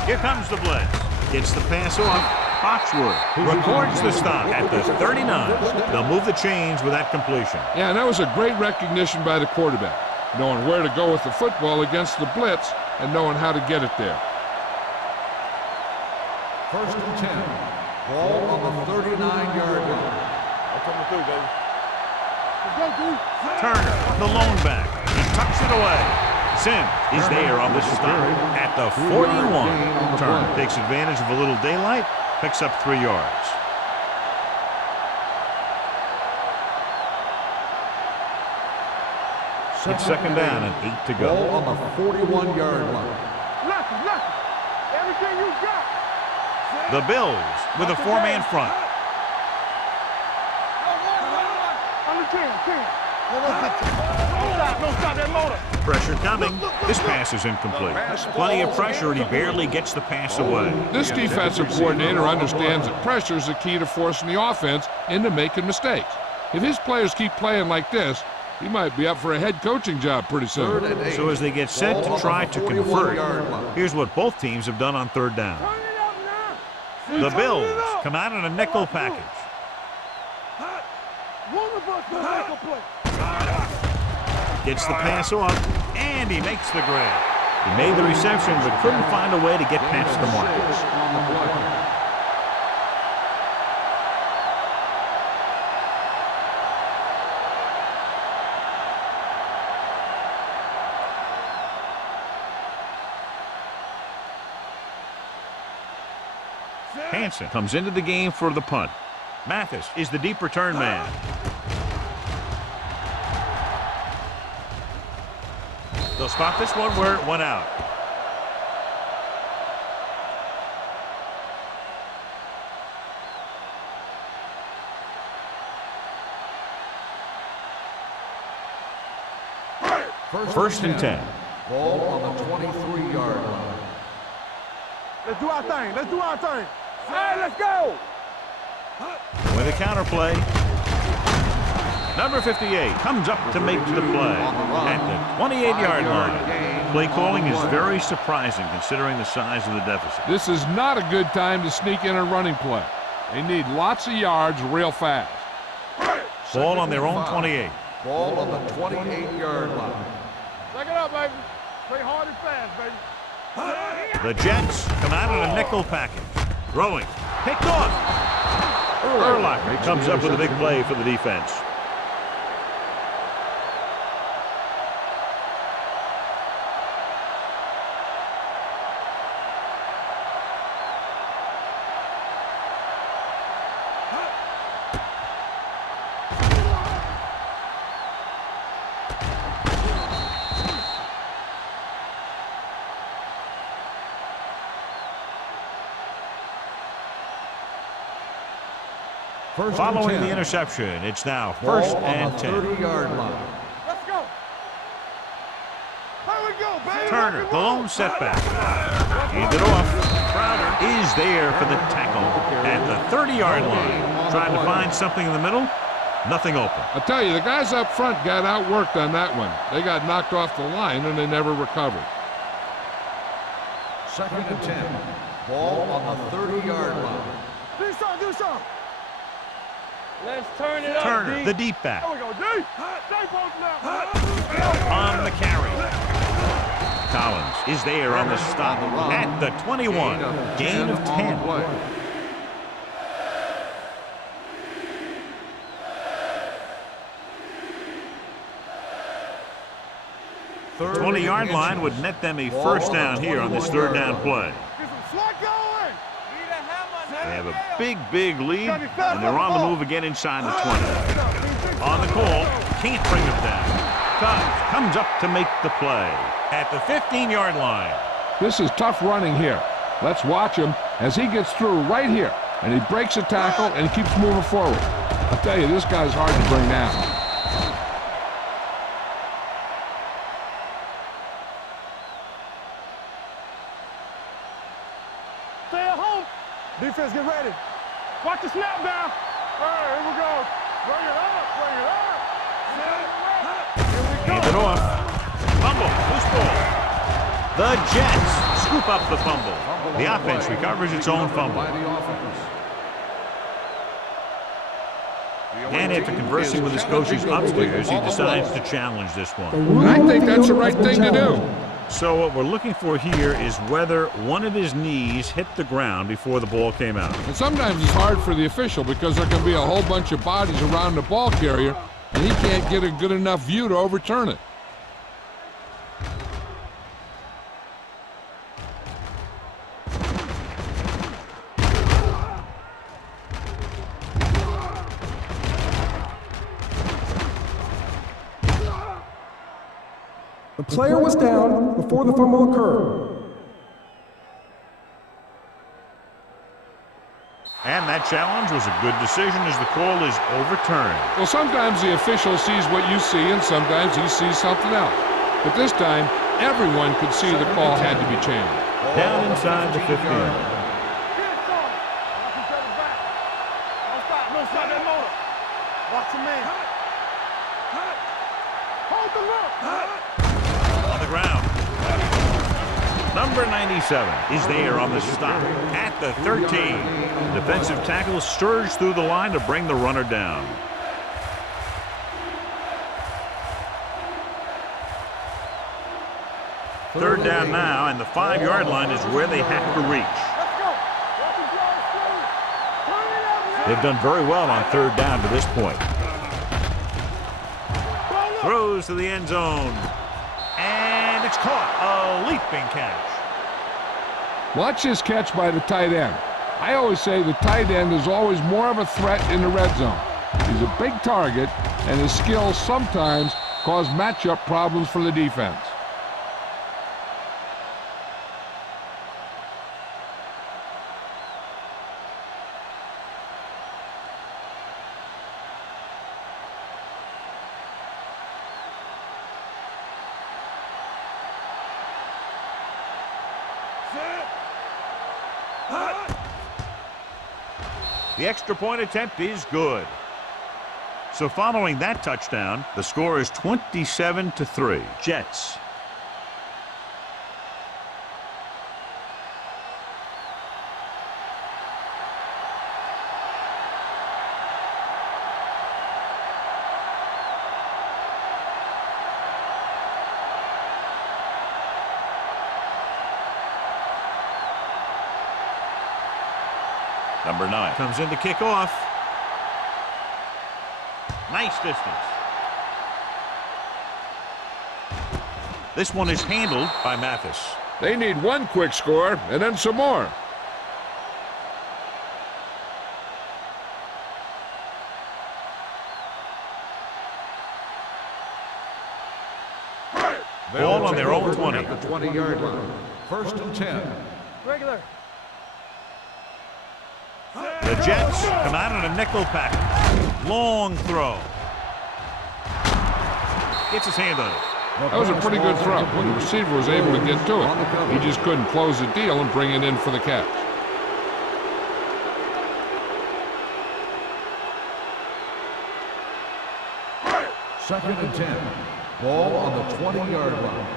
Here comes the blitz. Gets the pass off. Foxworth records the stop at the 39. They'll move the chains with that completion. Yeah, and that was a great recognition by the quarterback, knowing where to go with the football against the blitz and knowing how to get it there. First and 10. Ball on the 39-yard line. I'm coming through, baby. Let's go, dude. Turner, the lone back. He tucks it away. Sims is there on the stop at the 41. Turner takes advantage of a little daylight, picks up 3 yards. It's second down and 8 to go. Ball on the 41-yard line. Lucky. Everything you got. The Bills with a 4-man front. Under 10. Don't stop that motor. Pressure coming. This pass is incomplete. Plenty of pressure, and he barely gets the pass away. This defensive coordinator understands that pressure is the key to forcing the offense into making mistakes. If his players keep playing like this, he might be up for a head coaching job pretty soon. So as they get set to try to convert, here's what both teams have done on third down. Turn it up now. The Bills come out in a nickel package. One of us will make a play. Gets the pass off, and he makes the grab. He made the reception, but couldn't find a way to get past the mark. Hansen comes into the game for the punt. Mathis is the deep return man. They'll spot this one where it went out. First and 10. Ball on the 23-yard line. Let's do our thing. Hey, let's go. With a counter play. Number 58 comes up to make the play at the 28-yard line. Play calling is very surprising considering the size of the deficit. This is not a good time to sneak in a running play. They need lots of yards real fast. Ball on their own 28. Ball on the 28-yard line. Take it up, baby. Play hard and fast, baby. The Jets come out in a nickel package. Throwing. Picked off. Urlacher comes up with a big play for the defense. Following the interception, it's now first and 10. 30-yard line. Let's go. Here we go, baby. Turner, the lone setback. Handed off. Crowder is there for the tackle at the 30-yard line. Trying to find something in the middle. Nothing open. I tell you, the guys up front got outworked on that one. They got knocked off the line and they never recovered. Second and 10. Ball on the 30-yard line. Do something. Let's turn it up, Turner, D. the deep back. There we go, D. Stay both now. On the carry. Collins is there on the stop at the 21. Gain of 10. 20-yard line would net them a first down here on this third down play. Get some slot going. They have a big lead, and they're on the move again inside the 20. On the call, can't bring them down. comes up to make the play at the 15-yard line. This is tough running here. Let's watch him as he gets through right here. And he breaks a tackle and he keeps moving forward. I'll tell you, this guy's hard to bring down. Stay at home. Defense, get ready. Watch the snap down. All right, here we go. Bring it up, bring it up. Hand it off. Fumble, loose ball. The Jets scoop up the fumble. The offense recovers its own fumble. And after conversing with his coaches upstairs, he decides to challenge this one. And I think that's the right thing to do. So what we're looking for here is whether one of his knees hit the ground before the ball came out. And sometimes it's hard for the official because there can be a whole bunch of bodies around the ball carrier, and he can't get a good enough view to overturn it. The player was down before the fumble occurred. And that challenge was a good decision as the call is overturned. Well, sometimes the official sees what you see, and sometimes he sees something else. But this time, everyone could see the call had to be changed. Down inside the 15. Watch each other back. Don't stop. Don't stop that motor. Watch your man. Hold the look. On the ground. Number 97 is there on the stop at the 13. Defensive tackle surged through the line to bring the runner down. Third down now, and the 5-yard line is where they have to reach. They've done very well on third down to this point. Throws to the end zone. And it's caught. A leaping catch. Watch this catch by the tight end. I always say the tight end is always more of a threat in the red zone. He's a big target, and his skills sometimes cause matchup problems for the defense. The extra point attempt is good. So following that touchdown, the score is 27-3. Jets. Number 9 comes in to kick off. Nice distance. This one is handled by Mathis. They need one quick score and then some more. Ball on their own 20. At the 20-yard line. First and 10. Regular. The Jets come out in a nickel package. Long throw. Gets his hand on it. That was a pretty good throw. When the receiver was able to get to it, he just couldn't close the deal and bring it in for the catch. Second and 10. Ball on the 20-yard line.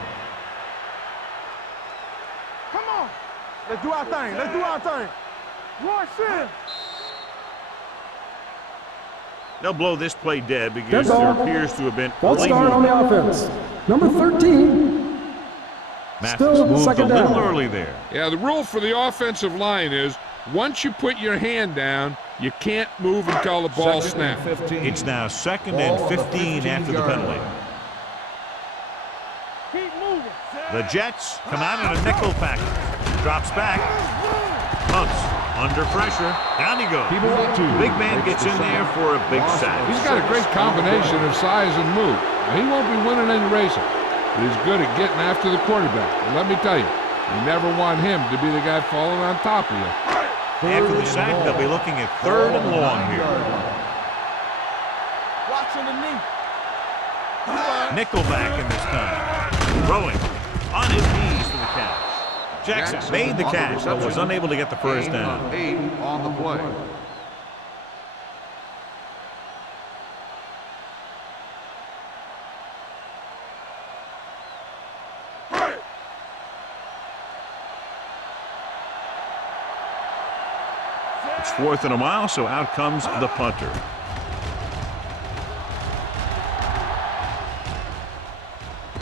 Come on. Let's do our thing. Let's do our thing. Rush in. They'll blow this play dead because there appears to have been False start on the offense. Number 13. Mathis Still moved a second little down. early there. Yeah, the rule for the offensive line is once you put your hand down, you can't move until the ball Second and snaps. 15. It's now second Ball and on the 15 after the 15-yard penalty. line. Keep moving. The Jets come out in a nickel package. Drops back. Punts. Under pressure. Down he goes. Big man gets in there for a big sack. He's got a great combination of size and move. Now, he won't be winning any races, but he's good at getting after the quarterback. And let me tell you, you never want him to be the guy falling on top of you. After the sack, they'll be looking at 3rd and long here. Watch underneath. Nickelback in this time. Throwing on his knees for the catch. Jackson made the catch, but was unable to get the first down. 8 on the play. It's 4th and a mile, so out comes the punter.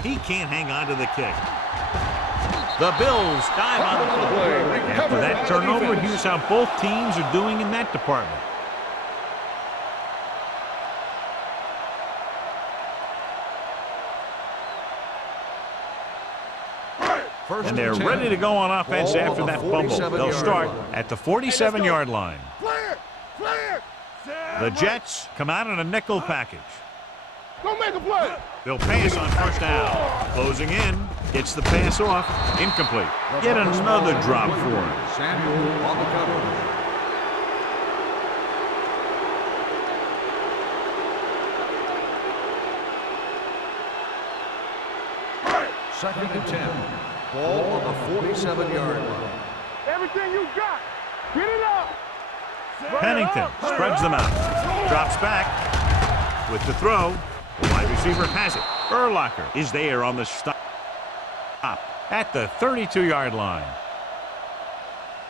He can't hang on to the kick. The Bills dive on the play. After that turnover, here's how both teams are doing in that department. And they're ready to go on offense after that fumble. They'll start at the 47-yard line. The Jets come out in a nickel package. Go make a play. They'll pass on first down. Closing in. Gets the pass off. Incomplete. Yet another drop for him. Samuel on the cover. Second and 10. Ball on the 47-yard line. Everything you got. Get it up. Pennington spreads them out. Drops back with the throw. Wide receiver has it. Urlacher is there on the stop at the 32-yard line.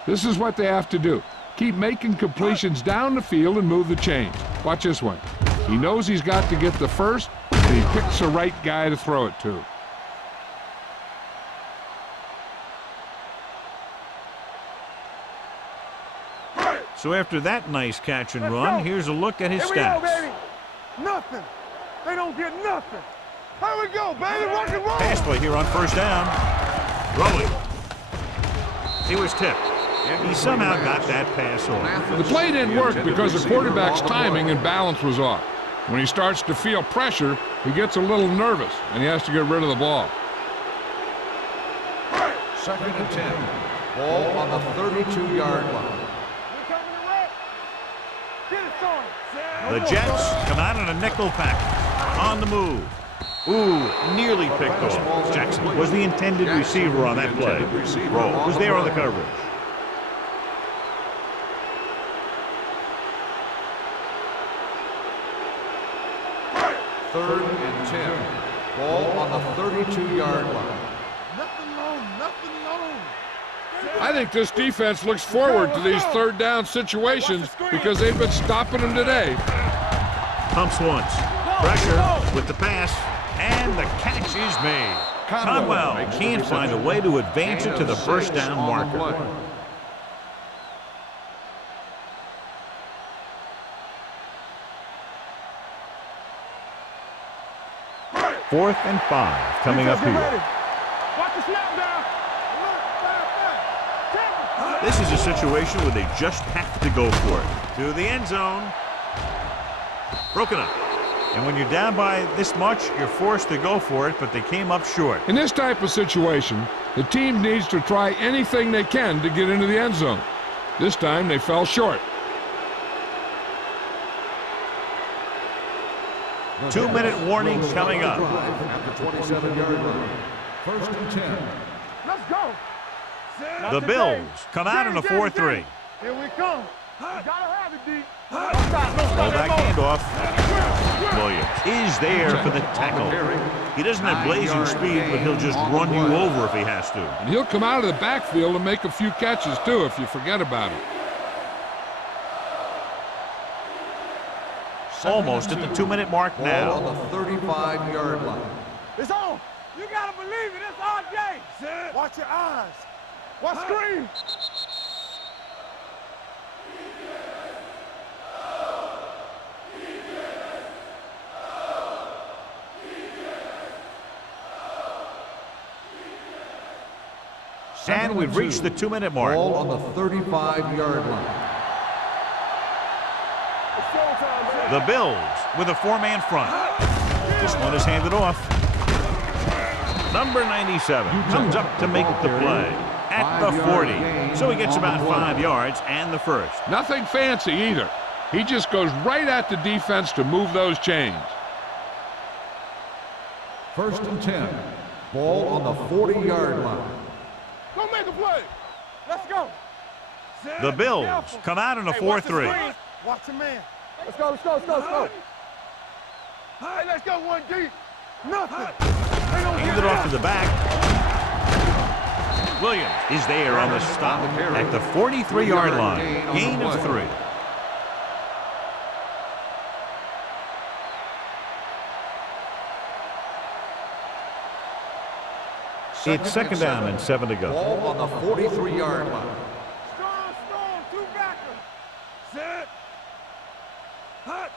This is what they have to do. Keep making completions down the field and move the chains. Watch this one. He knows he's got to get the first, and he picks the right guy to throw it to. So after that nice catch and run, here's a look at his stats. Here we go, baby. Nothing. They don't get nothing. Here we go, baby. Rock and roll. Pass play here on first down. Rolling. He was tipped. He somehow got that pass off. The play didn't work because the quarterback's timing and balance was off. When he starts to feel pressure, he gets a little nervous, and he has to get rid of the ball. Second and 10. Ball on the 32-yard line. The Jets come out in a nickel package. On the move. Ooh, nearly picked off. Jackson was the intended receiver on that play. Rowe was there on the coverage. Third and 10. Ball on the 32-yard line. Nothing long, nothing long. I think this defense looks forward to these third down situations because they've been stopping them today. Pumps once. Pressure with the pass, and the catch is made. Conwell can't find a way to advance it to the first down marker. Fourth and 5 coming up here. Watch the snap down. This is a situation where they just have to go for it. To the end zone. Broken up. And when you're down by this much, you're forced to go for it, but they came up short. In this type of situation, the team needs to try anything they can to get into the end zone. This time, they fell short. 2-minute warning coming up. At the 27-yard line. First and 10. Let's go. The Bills come out in a 4-3. Here we come. We gotta have it, D. Roll back handoff. Williams is there for the tackle. He doesn't have blazing speed, but he'll just run you over if he has to. And he'll come out of the backfield and make a few catches, too, if you forget about it. Almost at the 2-minute mark Ball now. on the 35-yard line. It's on. You gotta believe it. It's RJ. Watch your eyes. Watch screen. And we've reached the 2-minute mark. Ball on the 35-yard line. The Bills with a 4-man front. This one is handed off. Number 97 comes up to make the play at the 40. So he gets about 5 yards and the first. Nothing fancy either. He just goes right at the defense to move those chains. 1st and 10. Ball on the 40-yard line. Go make a play. Let's go. The Bills come out in a 4-3. Watch the man. Let's go, let's go, let's go, let's go. Hey, let's go one deep. Nothing. Handed off to the back. Williams is there on the stop at the 43-yard line. Gain of 3. It's 2nd down and 7 to go. Ball on the 43-yard line. Strong, two backers. Set. Hut.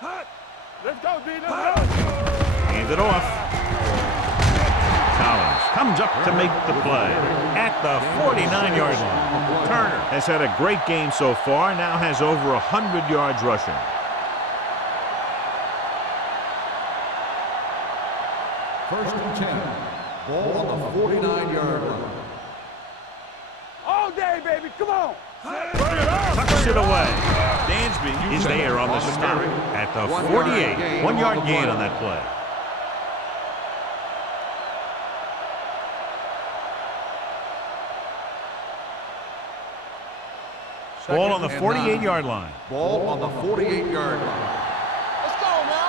Hut. Let's go, D. Let's go. Handed off. Collins comes up to make the play at the 49-yard line. Turner has had a great game so far, now has over 100 yards rushing. First and 10. Ball on the 49-yard line. All day, baby. Come on. Tucks it away. Dansby is there on the stop at the 48. 1 yard gain on that play. Ball on the 48-yard line. Ball on the 48-yard line. Let's go now.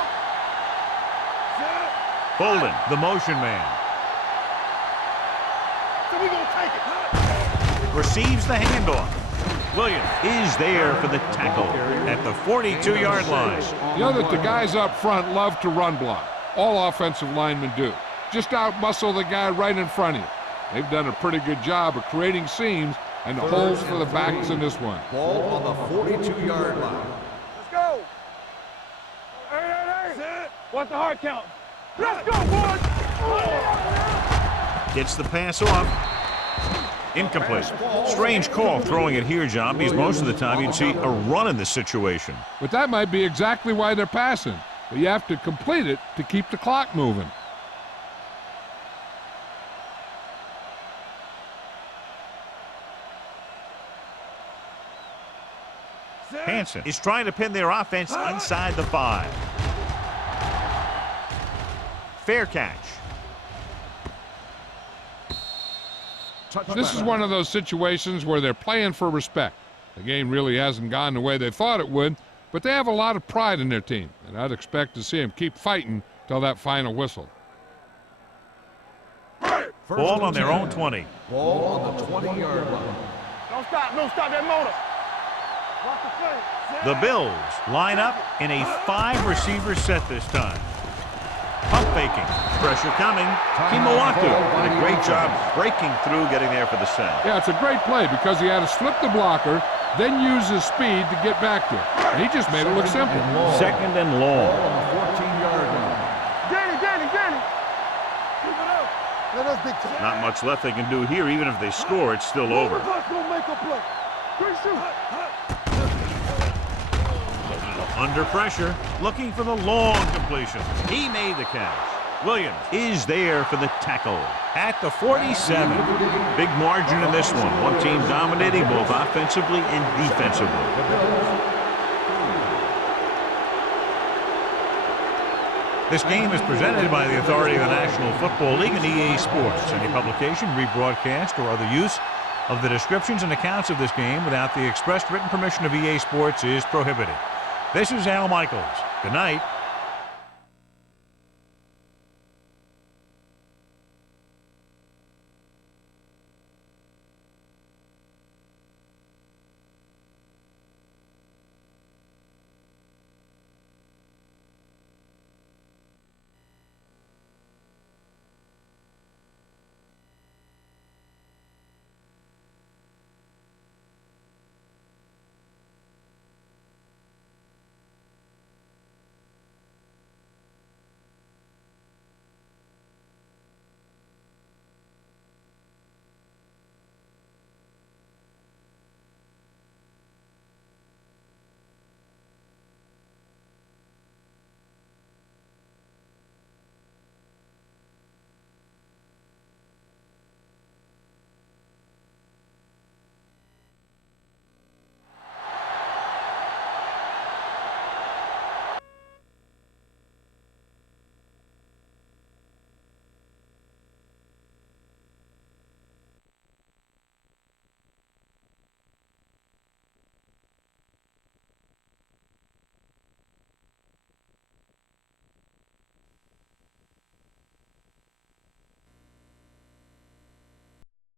Bolden, the motion man. So we gonna take it. Receives the handoff. Williams is there for the tackle at the 42-yard line. You know that the guys up front love to run block. All offensive linemen do. Just out-muscle the guy right in front of you. They've done a pretty good job of creating seams and the holes for the backs in this one. Ball on the 42-yard line. Let's go. Hey. What's the hard count? Let's go, boys. Gets the pass off. Incomplete. Strange call throwing it here, John, because most of the time you'd see a run in this situation. But that might be exactly why they're passing. But you have to complete it to keep the clock moving. Hansen is trying to pin their offense inside the 5. Fair catch. This is one of those situations where they're playing for respect. The game really hasn't gone the way they thought it would, but they have a lot of pride in their team, and I'd expect to see them keep fighting till that final whistle. Ball on their own 20. Ball on the 20-yard line. Don't stop that motor. Watch the play. The Bills line up in a 5-receiver set this time. Pump faking. Pressure coming. Kimawatu did a great job breaking through, getting there for the sack. Yeah, it's a great play because he had to slip the blocker, then use his speed to get back there. And he just made it look simple. 2nd and long. Ball on the 14-yard line. Danny. Keep it up. Let us big time. Not much left they can do here. Even if they score, it's still over. Let's go make a play. Great shoot. Under pressure, looking for the long completion. He made the catch. Williams is there for the tackle at the 47. Big margin in this one. One team dominating both offensively and defensively. This game is presented by the authority of the National Football League and EA Sports. Any publication, rebroadcast, or other use of the descriptions and accounts of this game without the expressed written permission of EA Sports is prohibited. This is Al Michaels. Good night.